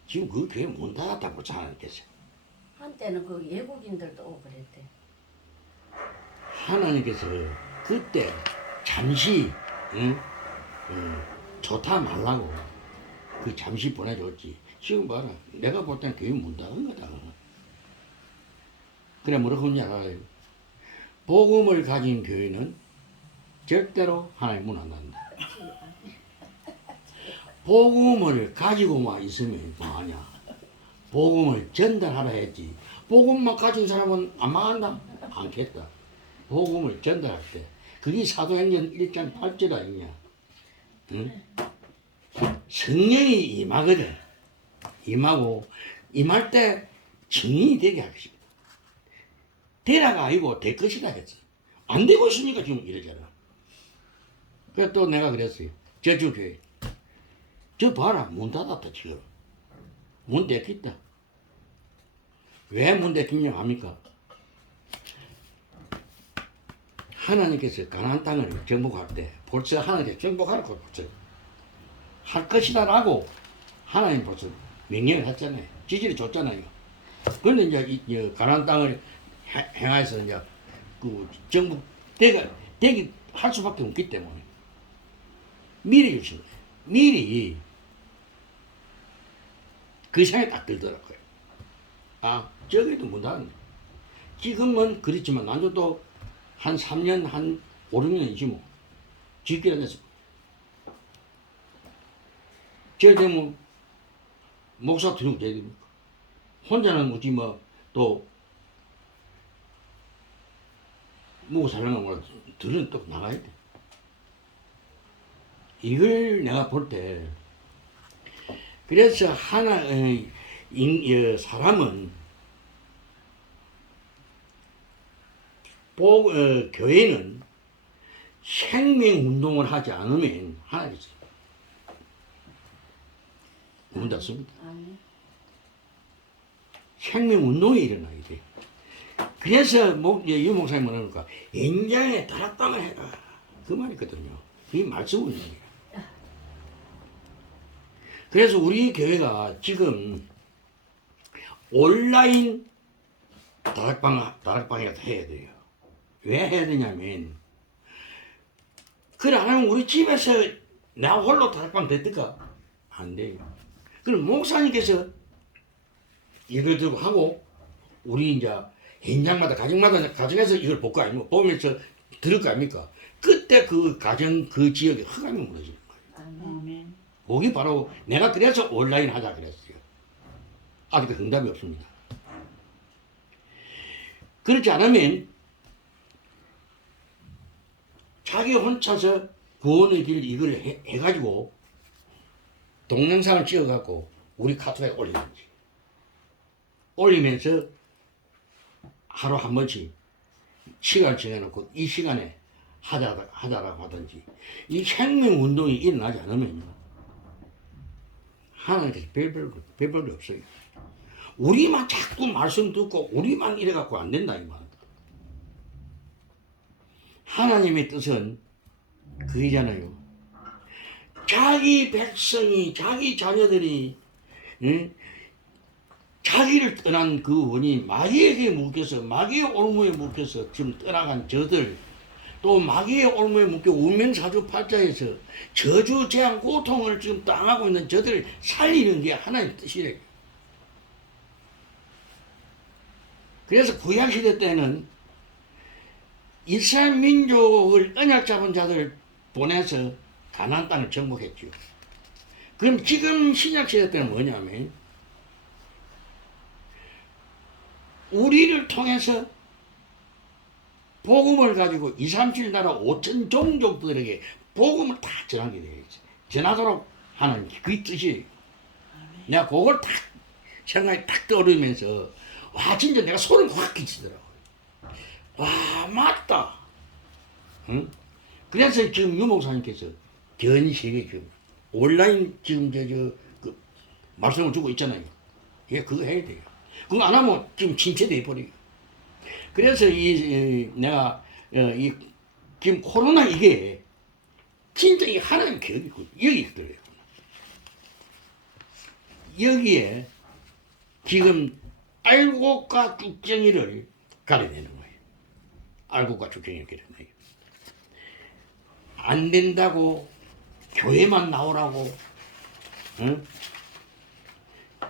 지금 그 교회 문 닫았다고 하나님께서. 한때는 그 외국인들도 오고 그랬대. 하나님께서 그때 잠시 좋다 말라고 그 잠시 보내줬지. 지금 봐라. 내가 볼 때는 교회 문 닫은 거다. 그래 뭐라고 하는지 알아요? 복음을 가진 교회는 절대로 하나님 문 안 닫는다. 복음을 가지고만 있으면 뭐하냐. 복음을 전달하라 했지. 복음만 가진 사람은 안 망한다? 않겠다. 복음을 전달할 때 그게 사도행전 1장 8절 아니냐. 응? 성령이 임하거든. 임하고 임할 때 증인이 되게 하겠습니다. 되라가 아니고 될 것이다 했어. 안 되고 있으니까 지금 이러잖아. 그래서 또 내가 그랬어요. 저주교회. 저 봐라. 문 닫았다 지금. 문 닫혔다. 왜 문 닫혔냐 합니까? 하나님께서 가나안 땅을 정복할 때 벌써 하나님께서 정복할 걸 벌써 할 것이다라고 하나님 벌써 명령을 했잖아요. 지지를 줬잖아요. 그런데 이제 가나안 땅을 행하여서 이제 그 정복 되게 할 수밖에 없기 때문에 미리 주신 거예요. 미리 그 생각이 딱 들더라고요. 아, 저기도 못 하는. 지금은 그렇지만 나도 또 한 3년, 한 5, 6년이지 뭐. 지기를 안 했어. 제일 되면 목사 들으면 돼야 됩니까? 혼자는 뭐지 또 먹고 살려면 뭐 들은 또 나가야 돼. 이걸 내가 볼 때 그래서 사람은 교회는 생명운동을 하지 않으면 하나겠어요. 문 닫습니다. 아멘. 생명운동이 일어나야 돼. 그래서 유 목사님 뭐라니까 인장에 다락방을 해라. 그 말이거든요. 이 말씀을 있는 거예요. 그래서 우리 교회가 지금 온라인 다락방이라도 해야 돼요. 왜 해야 되냐면 그래 안 하면 우리 집에서 나 홀로 다락방 됐을까? 안 돼요. 그럼 목사님께서 예를 들고 하고 우리 이제 현장마다 가정에서 이걸 볼 거 아닙니까? 보면서 들을 거 아닙니까? 그때 그 가정 그 지역에 흑암이 무너지는 거예요. 아멘. 거기 바로 내가 그래서 온라인 하자 그랬어요. 아직 응답이 없습니다. 그렇지 않으면 자기 혼자서 구원의 길 이걸 해가지고 동영상을 찍어갖고 우리 카톡에 올리는지 올리면서 하루 한 번씩 시간을 정해놓고 이 시간에 하자라고 하든지 이 생명운동이 일어나지 않으면 하나님께서 별별도 없어요. 우리만 자꾸 말씀 듣고 우리만 이래갖고 안 된다 이 말. 하나님의 뜻은 그이잖아요. 자기 백성이 자기 자녀들이 자기를 떠난 그 원인 마귀에게 묶여서 마귀의 올무에 묶여서 지금 떠나간 저들 또 마귀의 올무에 묶여 운명사주팔자에서 저주 재앙 고통을 지금 당하고 있는 저들을 살리는 게 하나님의 뜻이래요. 그래서 구약시대 때는 이스라엘 민족을 언약 잡은 자들을 보내서 가나안 땅을 정복했죠. 그럼 지금 신약시대 때는 뭐냐면 우리를 통해서 복음을 가지고 2, 3, 7 나라 5천 종족들에게 복음을 다 전하게 되어 있어요. 전하도록 하는 그 뜻이에요. 내가 그걸 딱 생각이 딱 떠오르면서 와 진짜 내가 소름 확 끼치더라고요. 와 맞다. 응? 그래서 지금 유 목사님께서 전 세계 지금 온라인 지금 그 말씀을 주고 있잖아요. 예, 그거 해야 돼요. 그거 안 하면 지금 침체돼 버려요. 그래서 내가 이 지금 코로나 이게 진짜 이 하나님 계획이 여기 들어요. 여기에 지금 알곡과 쭉정이를 가려내는 거예요. 알곡과 쭉정이를 가려내요. 안 된다고 교회만 나오라고, 응?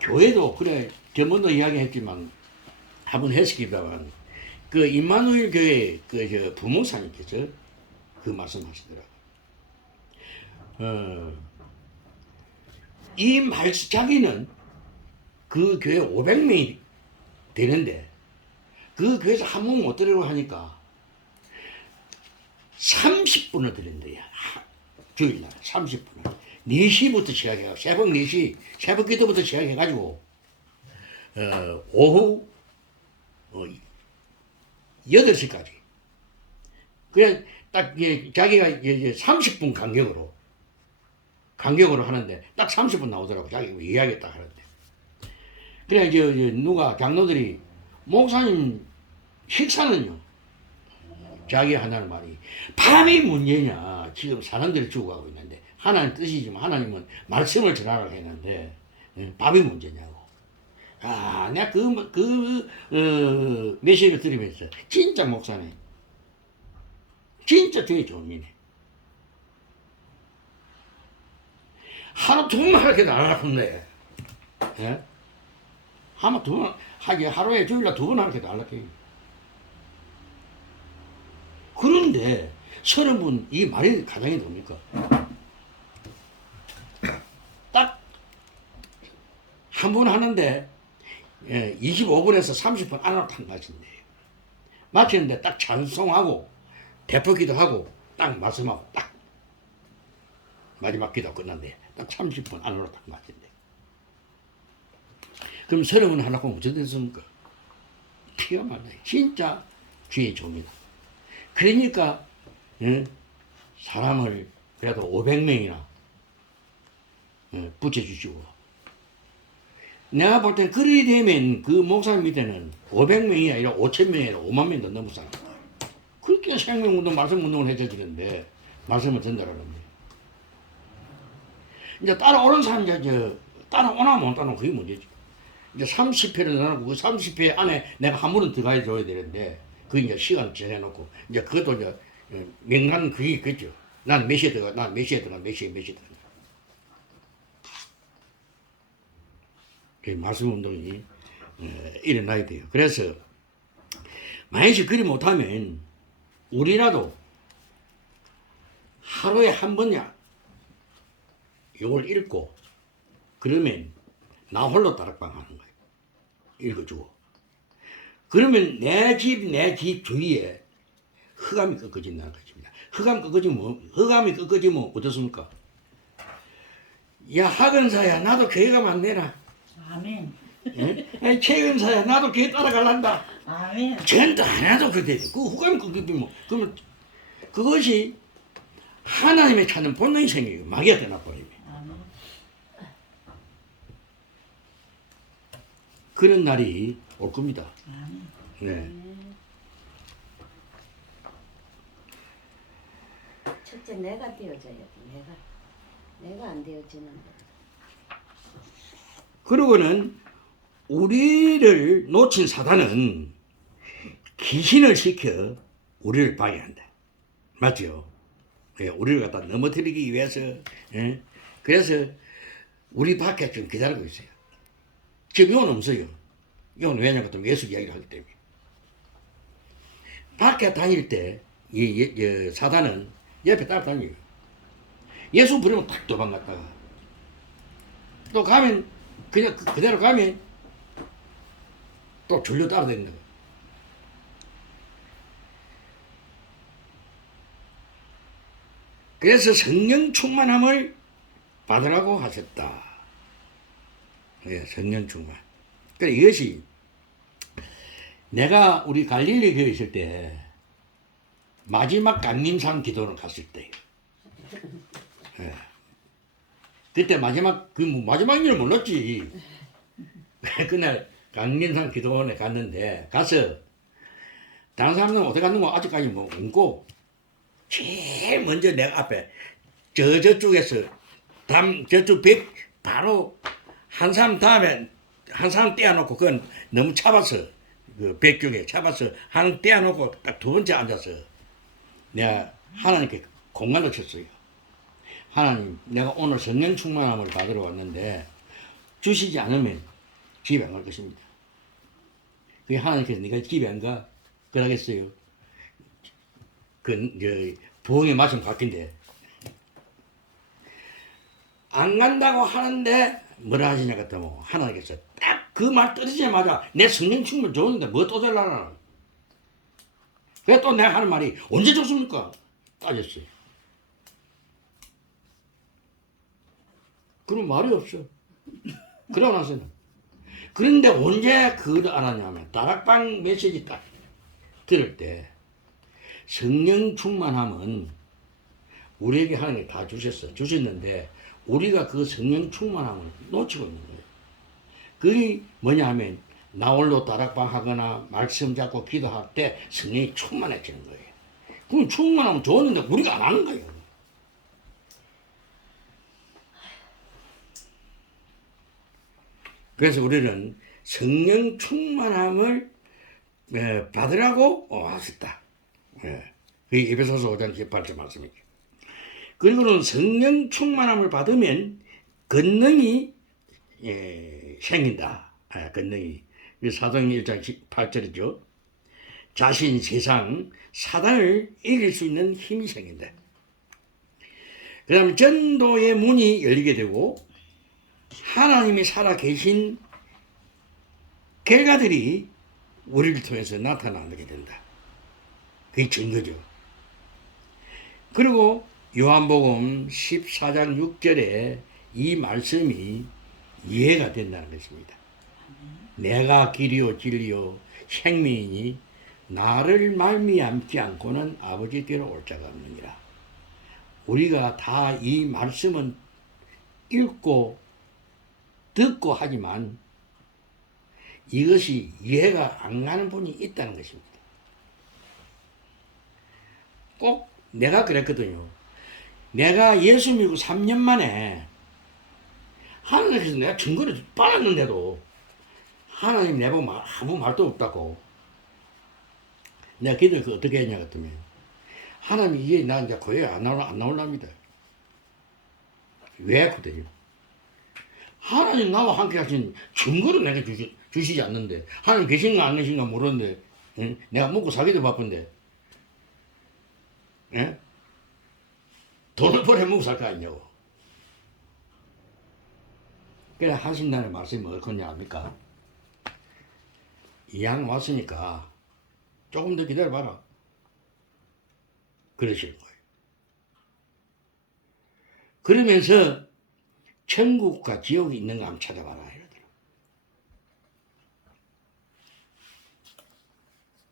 교회도 그래 저번도 이야기했지만 한번 했습니다만 그 임마누엘 교회 그 부목사님께서 그 말씀하시더라고요. 이 말씀 자기는 그 교회 500명이 되는데 그 교회에서 한 번 못 들으려고 하니까 30분을 드린대요. 주일날 30분을 4시부터 시작해요. 새벽 4시 새벽 기도부터 시작해가지고 오후 8시까지 그냥 딱 자기가 30분 간격으로 하는데 딱 30분 나오더라고. 자기가 이야기했다 하는데 그래 이제 누가 장로들이 목사님 식사는요? 자기 하나는 말이 밤이 문제냐. 지금 사람들이 죽어가고 있는데 하나님 뜻이지만 하나님은 말씀을 전하라고 했는데 밤이 문제냐고. 아 내가 메시지를 들으면서 진짜 목사네. 진짜 주의 종이네. 하루 두 번 하게도 안 하는데 예? 하루에 주일날 2번 하게도 안 하게. 그런데 30분 이 말이 가장이 됩니까? 딱 한 번 하는데 25분에서 30분 안으로 딱 마친대요. 마치는데 딱 찬송하고 대표 기도하고 딱 말씀하고 딱 마지막 기도 끝난대. 딱 30분 안으로 딱 마친대. 그럼 30분 하려고 어찌 됐습니까? 피가 많아요. 진짜 주의 종이다. 그러니까 사람을 그래도 500명이나 붙여주시고 내가 볼 땐 그리 되면 그 목사님 밑에는 500명이 아니라 5,000명이 아니라 5만 명도 넘을 사람. 그렇게 생명운동, 말씀운동을 해줘지는데 말씀을 전달하는데 이제 따라오는 사람 이제 따라오나 못 따라오나 그게 문제지. 이제 30회를 넣어놓고 그 30회 안에 내가 한 번은 들어가 줘야 되는데 그 이제 시간 정해놓고 이제 그것도 이제 명단 그게 있겠죠. 난 몇 시에 들어가, 난 몇 시에 들어가, 몇 시에 들어가. 그 말씀 운동이 일어나야 돼요. 그래서 만약에 그리 못하면 우리라도 하루에 한 번야 이걸 읽고 그러면 나 홀로 다락방 하는 거예요. 읽어주고. 그러면 내 집 주위에 흑암이 꺾어진다는 것입니다. 흑암이 꺾어지면 어떻습니까? 야, 학은사야, 나도 교회 가면 안 되나? 아멘. 예? 최은사야, 나도 교회 따라갈란다. 아멘. 전도 안 해도 그래. 그 흑암이 꺾어지면, 그러면 그것이 하나님의 찾는 본능이 생겨요. 마귀가 되나버리면. 아멘. 그런 날이 올 겁니다. 아멘. 네. 첫째 내가 되어져야 돼. 내가 안 되어지는데. 그러고는 우리를 놓친 사단은 귀신을 시켜 우리를 방해한다. 맞죠? 예, 우리를 갖다 넘어뜨리기 위해서. 예? 그래서 우리 밖에 좀 기다리고 있어요. 지금 이건 없어요. 이건 왜냐하면 예수 이야기를 하기 때문에. 밖에 다닐 때 사단은 옆에 따라다녀요. 예수 부르면 딱 도망갔다가 또 가면 그냥 그대로 가면 또 줄려 따라다닌다. 그래서 성령 충만함을 받으라고 하셨다. 예, 성령 충만. 그래 이것이 내가 우리 갈릴리 교회 있을 때 마지막 강림상 기도를 갔을 때, 예. 그때 마지막 마지막 일을 몰랐지. 그날 강림상 기도원에 갔는데 가서 다른 사람들은 어디 갔는고 아직까지 뭐 없고 제일 먼저 내가 앞에 저쪽에서 저쪽 벽 바로 한 사람 다음에 한 사람 떼어놓고 그건 너무 차봤어. 그 벽 쪽에 차봤어. 한 떼어놓고 딱 두 번째 앉아서 내가 하나님께 공간을 쳤어요. 하나님, 내가 오늘 성령 충만함을 받으러 왔는데 주시지 않으면 집에 안 갈 것입니다. 그게 하나님께서 네가 집에 안 가? 그러겠어요. 부흥의 말씀 바뀐데 안 간다고 하는데 뭐라 하시냐 그랬더니 하나님께서 딱 그 말 떨어지자마자 내 성령 충만 좋은데 뭐 또 달라나. 그래 또 내가 하는 말이 언제 좋습니까? 따졌어요. 그런 말이 없어. 그러고 나서는. 그런데 언제 그걸 알았냐면 다락방 메시지 딱 들을 때 성령 충만함은 우리에게 하나님이 다 주셨는데 우리가 그 성령 충만함을 놓치고 있는 거예요. 그게 뭐냐 하면 나홀로 다락방 하거나 말씀 잡고 기도할 때 성령이 충만해지는 거예요. 그럼 충만하면 좋았는데 우리가 안 하는 거예요. 그래서 우리는 성령 충만함을 받으라고 왔었다. 그게 에베소서 5장 18절 말씀이죠. 그리고는 성령 충만함을 받으면 권능이 생긴다. 권능이. 사도행 1장 8절이죠. 자신, 세상, 사단을 이길 수 있는 힘이 생긴다. 그 다음에 전도의 문이 열리게 되고 하나님이 살아계신 결과들이 우리를 통해서 나타나게 된다. 그게 증거죠. 그리고 요한복음 14장 6절에 이 말씀이 이해가 된다는 것입니다. 내가 길이요 진리요 생명이니 나를 말미암지 않고는 아버지 뒤로 올 자가 없느니라. 우리가 다 이 말씀은 읽고 듣고 하지만 이것이 이해가 안 가는 분이 있다는 것입니다. 꼭 내가 그랬거든요. 내가 예수 믿고 3년 만에 하나님께서 내가 증거를 받았는데도 하나님 내보고 아무 말도 없다고. 내가 기도를 어떻게 했냐 그랬더니 하나님 이게 나 이제 교회 안 나올랍니다. 왜 그래요? 하나님 나와 함께 하신 증거를 내가 주시지 않는데 하나님 계신가 안 계신가 모르는데 내가 먹고 살기도 바쁜데 돈을 벌어 먹고 살 거 아니냐고. 그래 하신다는 말씀이 어떻냐 합니까? 이왕 왔으니까 조금 더 기다려봐라. 그러시는 거예요. 그러면서 천국과 지옥이 있는가 한번 찾아봐라 이러더라고요.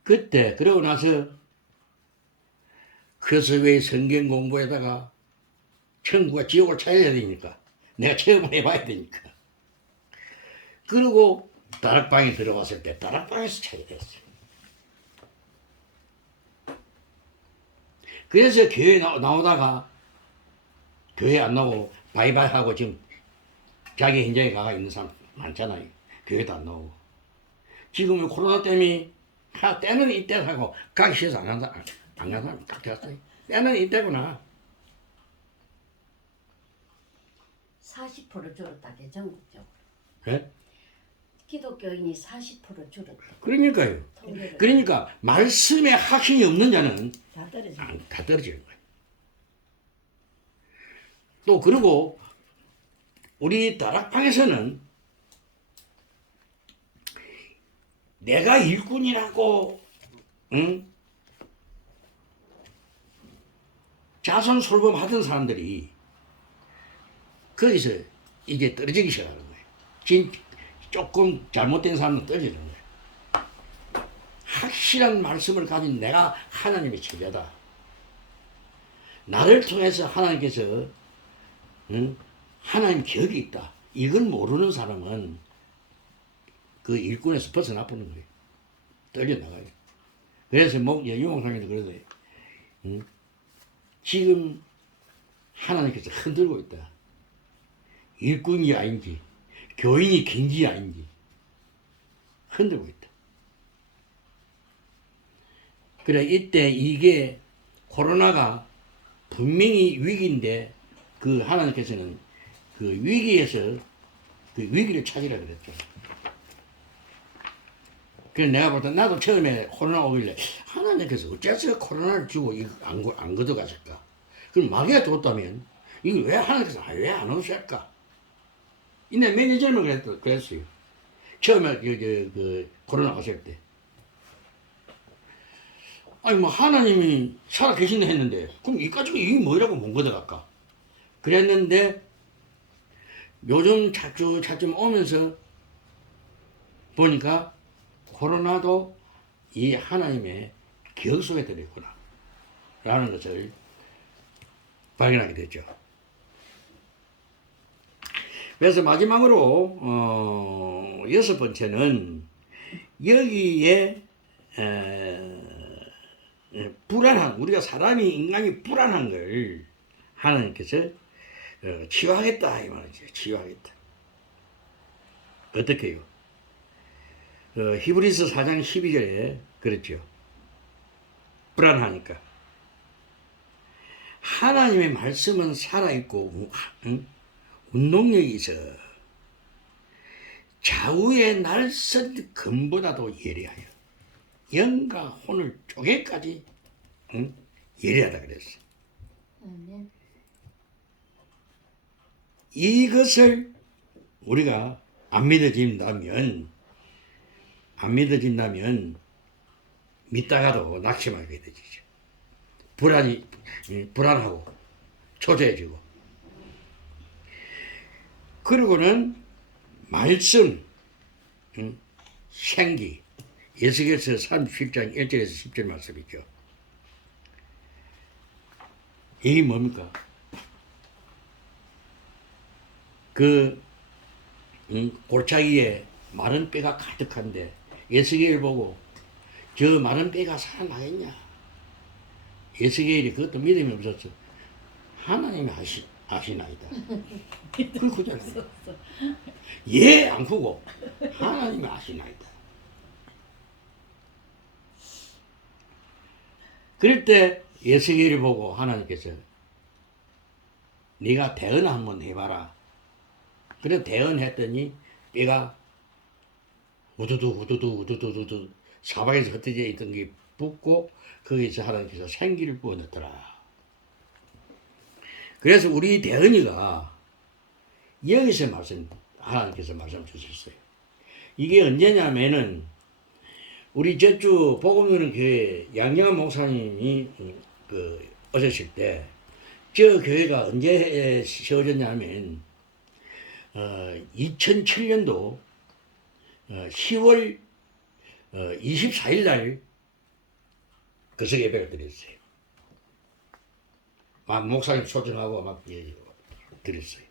그때 그러고 나서 그래서 왜 성경 공부에다가 천국과 지옥을 찾아야 되니까 내가 체험을 해봐야 되니까. 그리고 다락방에 들어갔을 때 다락방에서 찾게 됐어요. 그래서 교회 나오다가 교회 안 나오고 바이바이 하고 지금 자기 현장에 가가 있는 사람 많잖아요. 교회도 안 나오고. 지금 코로나 때문에 때는 이때 하고 가기 싫어서 안 간 사람 딱 되었어요. 때는 이때구나. 40% 줄었다게 전국적으로. 예? 기독교인이 40% 줄었다. 그러니까요. 통계를. 그러니까 말씀에 확신이 없는 자는 다 떨어져. 다 떨어지는 거예요. 또 그리고 우리 다락방에서는 내가 일꾼이라고 응? 자선솔범 하던 사람들이 거기서 이제 떨어지기 시작하는 거예요. 조금 잘못된 사람은 떨어지는 거예요. 확실한 말씀을 가진 내가 하나님의 제자다. 나를 통해서 하나님께서 응? 하나님 격이 있다. 이걸 모르는 사람은 그 일꾼에서 벗어나 버리는 거예요. 떨려나가요. 그래서 유목사님도 그러더래요. 응? 지금 하나님께서 흔들고 있다. 일꾼이 아닌지 교인이 긴지 아닌지 흔들고 있다. 그래 이때 이게 코로나가 분명히 위기인데 그 하나님께서는 그 위기에서 그 위기를 찾으라 그랬죠. 그래서 내가 볼 때 나도 처음에 코로나 오길래 하나님께서 어째서 코로나를 주고 이거 안 걷어가실까? 그럼 마귀가 줬다면 이거 왜 하나님께서 왜 안 오실까? 이내 몇 년 전에 그랬어요. 처음에 그 코로나 왔을 때. 아니 뭐 하나님이 살아 계신다 했는데 그럼 이까지가 이게 뭐라고 못 걷어갈까? 그랬는데 요즘 차츰 오면서 보니까 코로나도 이 하나님의 기억 속에 들어있구나 라는 것을 발견하게 됐죠. 그래서 마지막으로 6번째는 여기에 불안한 우리가 사람이 인간이 불안한 걸 하나님께서 치유하겠다 이 말이죠. 치유하겠다. 어떻게요? 히브리서 4장 12절에 그랬죠. 불안하니까. 하나님의 말씀은 살아있고 운동력이 있어 좌우의 날선 금보다도 예리하여 영과 혼을 쪼개까지 예리하다 그랬어. 아멘. 이것을 우리가 안 믿어진다면 믿다가도 낙심하게 되죠. 불안하고 초조해지고. 그리고는 말씀, 생기, 에스겔서 37장 1절에서 10절 말씀이죠. 이게 뭡니까? 골짜기에 마른 뼈가 가득한데 에스겔 보고 저 마른 뼈가 살아나겠냐? 에스겔이 그것도 믿음이 없었어. 하나님이 아시나이다. 그걸 그잖아요. 예, 안 크고 하나님이 아시나이다. 그럴 때 에스겔을 보고 하나님께서 네가 대언 한번 해봐라. 그래 대언했더니 뼈가 우두두 사방에서 흩어져 있던 게 붙고 거기서 하나님께서 생기를 부어넣더라. 그래서 우리 대언이가 여기서 하나님께서 말씀 주셨어요. 이게 언제냐면은 우리 저주 복음 누는 교회 양영환 목사님이 오셨을 때 저 교회가 언제 세워졌냐면 2007년도 10월 24일 날 거석 예배를 드렸어요. 막 목사님 초청하고 막 드렸어요.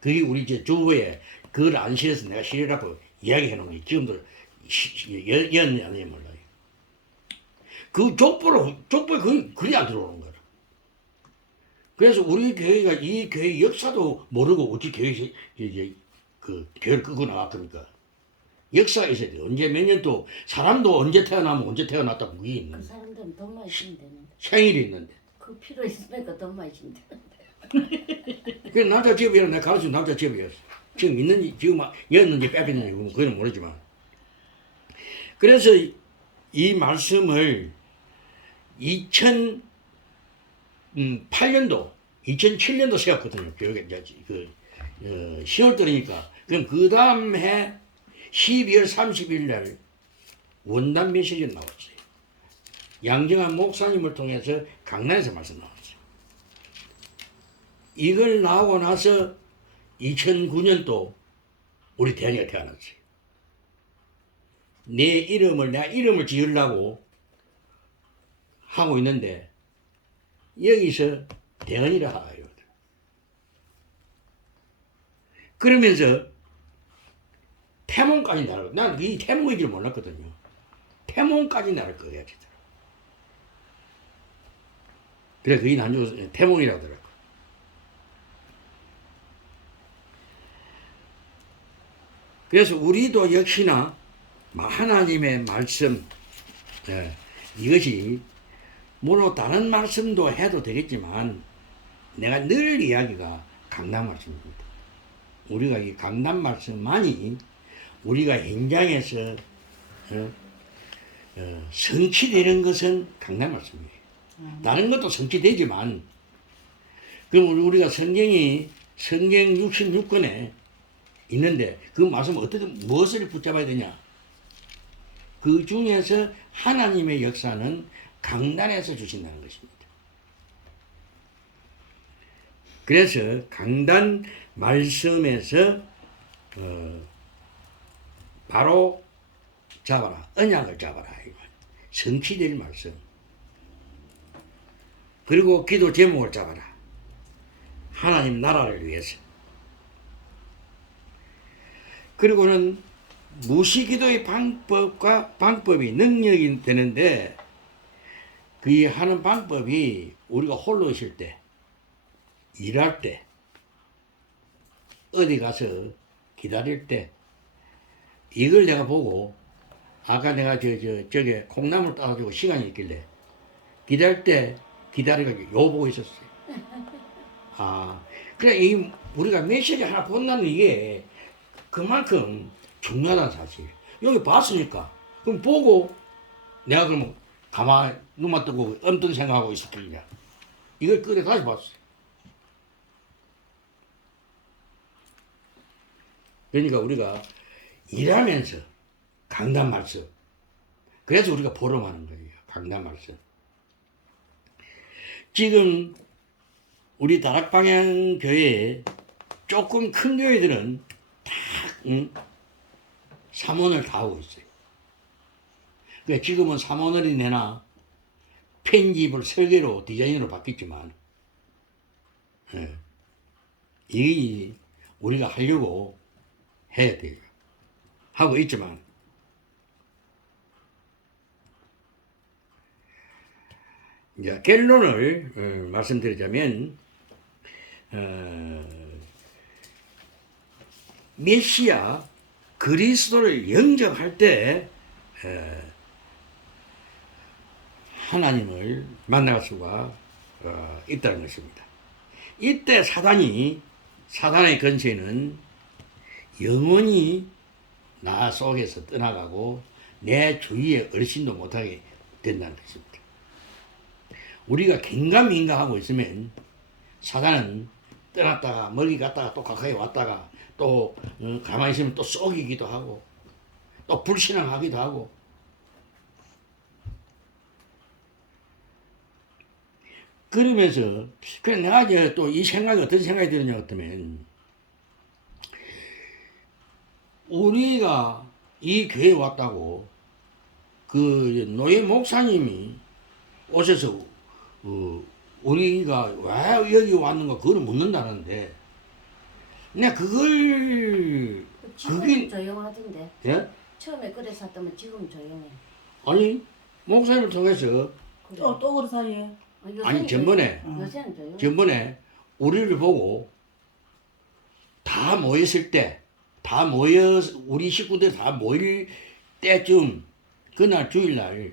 그게 우리 이제 주부에 그걸 안 실어서 내가 실으라고 이야기해 놓은 게 지금도 연이 아니에 몰라요. 그 족보에 그게 안 들어오는 거라. 그래서 우리 교회가 이 교회 역사도 모르고 어찌 교회 이제 그 교회를 끄고 나왔습니까? 역사가 있어야 돼. 언제 몇 년 또 사람도 언제 태어나면 언제 태어났다고 그게 있는. 그 사람들은 돈 많이 주면 되는데. 생일이 있는데. 그 필요 있으니까 돈 많이 주면 되는데. 그 남자 집이라 내가 가르친 남자 집이었어. 지금 있는지 지금 였는지 뺏겼는지 그건 모르지만. 그래서 이 말씀을 2008년도 2007년도 세웠거든요. 교육에 이제 10월 달이니까. 그럼 그 다음 해 12월 30일 날 원단 메시지가 나왔어요. 양정환 목사님을 통해서 강남에서 말씀 나왔어요. 이걸 나오고 나서 2009년도 우리 대현이가 태어났어요. 내가 이름을 지으려고 하고 있는데 여기서 대현이라 하요. 그러면서 태몽까지 나를, 난 이 태몽인 줄 몰랐거든요. 태몽까지 나를 꺼야지. 그래, 그게 나중에 태몽이라고 하더라고. 그래서 우리도 역시나 하나님의 말씀, 이것이 물론 다른 말씀도 해도 되겠지만 내가 늘 이야기가 강단 말씀입니다. 우리가 이 강단 말씀만이 우리가 현장에서 성취되는 것은 강단 말씀이에요. 다른 것도 성취되지만 그럼 우리가 성경 66권에 있는데 그 말씀 어떻게 무엇을 붙잡아야 되냐? 그 중에서 하나님의 역사는 강단에서 주신다는 것입니다. 그래서 강단 말씀에서 바로 잡아라. 언약을 잡아라. 성취될 말씀. 그리고 기도 제목을 잡아라. 하나님 나라를 위해서. 그리고는 무시기도의 방법이 능력이 되는데 그 하는 방법이 우리가 홀로 있을 때, 일할 때, 어디 가서 기다릴 때, 이걸 내가 보고 아까 내가 저게 콩나물 따가지고 시간이 있길래 기다릴 때 기다려가지고 요 보고 있었어요. 아, 그래 우리가 메시지 하나 본다는 이게 그만큼 중요하다는 사실. 여기 봤으니까 그럼 보고 내가 그러면 가만히 눈만 뜨고 엄떤 생각하고 있었겠냐. 이걸 끄래 다시 봤어요. 그러니까 우리가 일하면서 강단 말씀. 그래서 우리가 포럼하는 거예요. 강단 말씀. 지금 우리 다락방향 교회에 조금 큰 교회들은 다 삼원을 다 하고 있어요. 그러니까 지금은 삼원을이 내나 편집을 설계로 디자인으로 바뀌었지만 이 우리가 하려고 해야 돼요. 하고 있지만 이제 결론을 말씀드리자면 메시아 그리스도를 영접할 때 하나님을 만날 수가 있다는 것입니다. 이때 사단의 권세는 영원히 나 속에서 떠나가고 내 주위에 얼씬도 못하게 된다는 것입니다. 우리가 긴가민가하고 있으면 사단은 떠났다가 멀리 갔다가 또 가까이 왔다가 또 가만히 있으면 또 쏘기기도 하고 또 불신앙하기도 하고 그러면서 그래 내가 이제 또 이 생각이 어떤 생각이 드느냐 하면 우리가 이 교회에 왔다고 그 노예 목사님이 오셔서 우리가 왜 여기 왔는가 그걸 묻는다는데 내가 지금 그게 조용하던데. 예? 처음에 그래서 했더만 지금 조용해. 아니 목사님을 통해서 그래. 또 그런 사이에. 요새는 아니 전번에 요새는 조용해. 전번에 우리를 보고 다 모였을 때 다 모여 우리 식구들 다 모일 때쯤 그날 주일날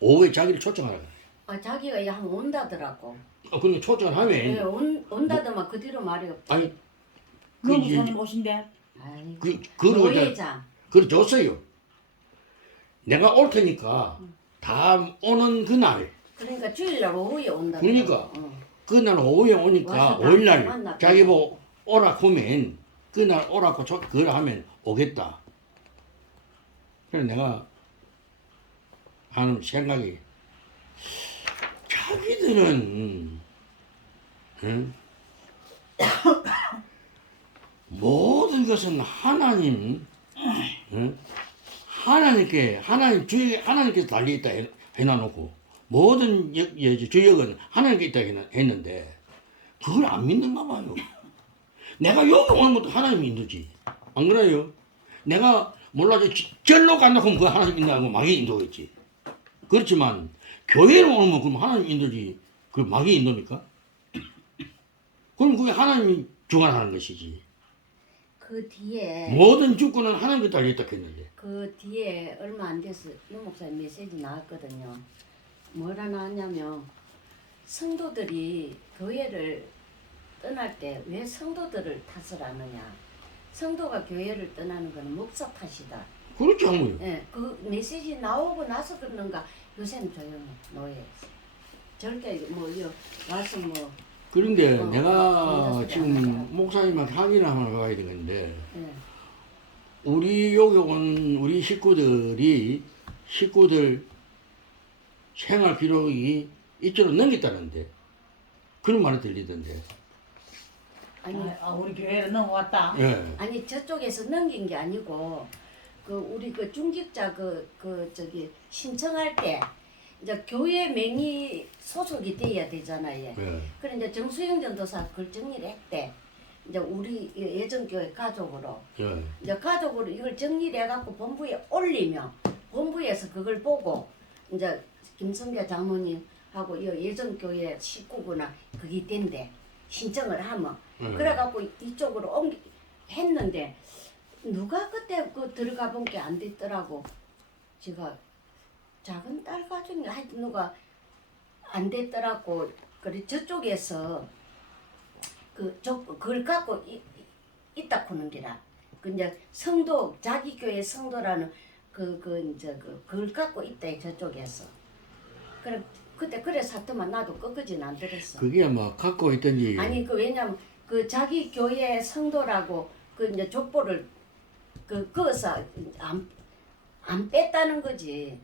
오후에 자기를 초청하라 그래요. 자기가 양 온다더라고. 근데 초청을 네, 하면 온다더만 그 뒤로 말이 없다. 아니 그 목사님 오신대. 아이고. 그러고 이제 노예장. 그걸 줬어요. 내가 올 테니까 다 오는 그날 그러니까 주일날 오후에 온다. 그러니까. 그날 오후에 오니까 와서 5일날 만났다. 자기 보고 오라 하면 그날 오라고 그걸 하면 오겠다. 그래서 내가 하는 생각이 자기들은 응? 모든 것은 하나님 응? 하나님 주역에 하나님께서 달려있다 해놔놓고 모든 주역은 하나님께 있다 했는데 그걸 안 믿는가 봐요. 내가 여기 오는 것도 하나님 인도지. 안 그래요? 내가 몰라 절로 간다고 하면 그 하나님 인도하고 마귀 인도겠지. 그렇지만 교회로 오면 그럼 하나님 인도지. 그 마귀 인도입니까? 그럼 그게 하나님이 주관하는 것이지. 그 뒤에 모든 주권은 하나님께 달려있다 했는데. 그 뒤에 얼마 안 돼서 유 목사님 메시지 나왔거든요. 뭐라 나왔냐면 성도들이 교회를 떠날 때 왜 성도들을 탓을 하느냐. 성도가 교회를 떠나는 것은 목사 탓이다. 그렇지 않아요. 예, 그 메시지 나오고 나서 그런가 요새는 조용해 노예에서. 절대 와서 뭐 그런데 어, 내가 혼자 지금 소리 안 하잖아. 목사님한테 확인을 하러 가야 되는데 예. 우리 여기 온 우리 식구들 생활 기록이 이쪽으로 넘겼다는데 그런 말이 들리던데. 아니 우리 교회로 넘어왔다. 예. 아니 저쪽에서 넘긴 게 아니고 그 우리 그 중직자 저기 신청할 때 이제 교회 명의 소속이 돼야 되잖아요. 예. 그래 이제 정수영 전도사 그걸 정리를 했대. 이제 우리 예전 교회 가족으로 예. 이제 가족으로 이걸 정리를 해갖고 본부에 올리면 본부에서 그걸 보고 이제 김성계 장모님하고 이 예전 교회 식구구나 그게 된대. 신청을 하면 그래갖고 이쪽으로 했는데 누가 그때 그 들어가 본 게 안 됐더라고. 제가 작은 딸 가족이 하여튼 누가 안 됐더라고. 그래 저쪽에서 그걸 갖고 있다 쿠는 기라. 그 이제 성도 자기 교회 성도라는 그걸 갖고 있다 저쪽에서. 그래 그때 그래 사태만 나도 끝까지는 안 들었어. 그게 뭐 갖고 있던지. 아니 그 왜냐면 그 자기 교회 성도라고 그 이제 족보를 그거서 안 뺐다는 거지.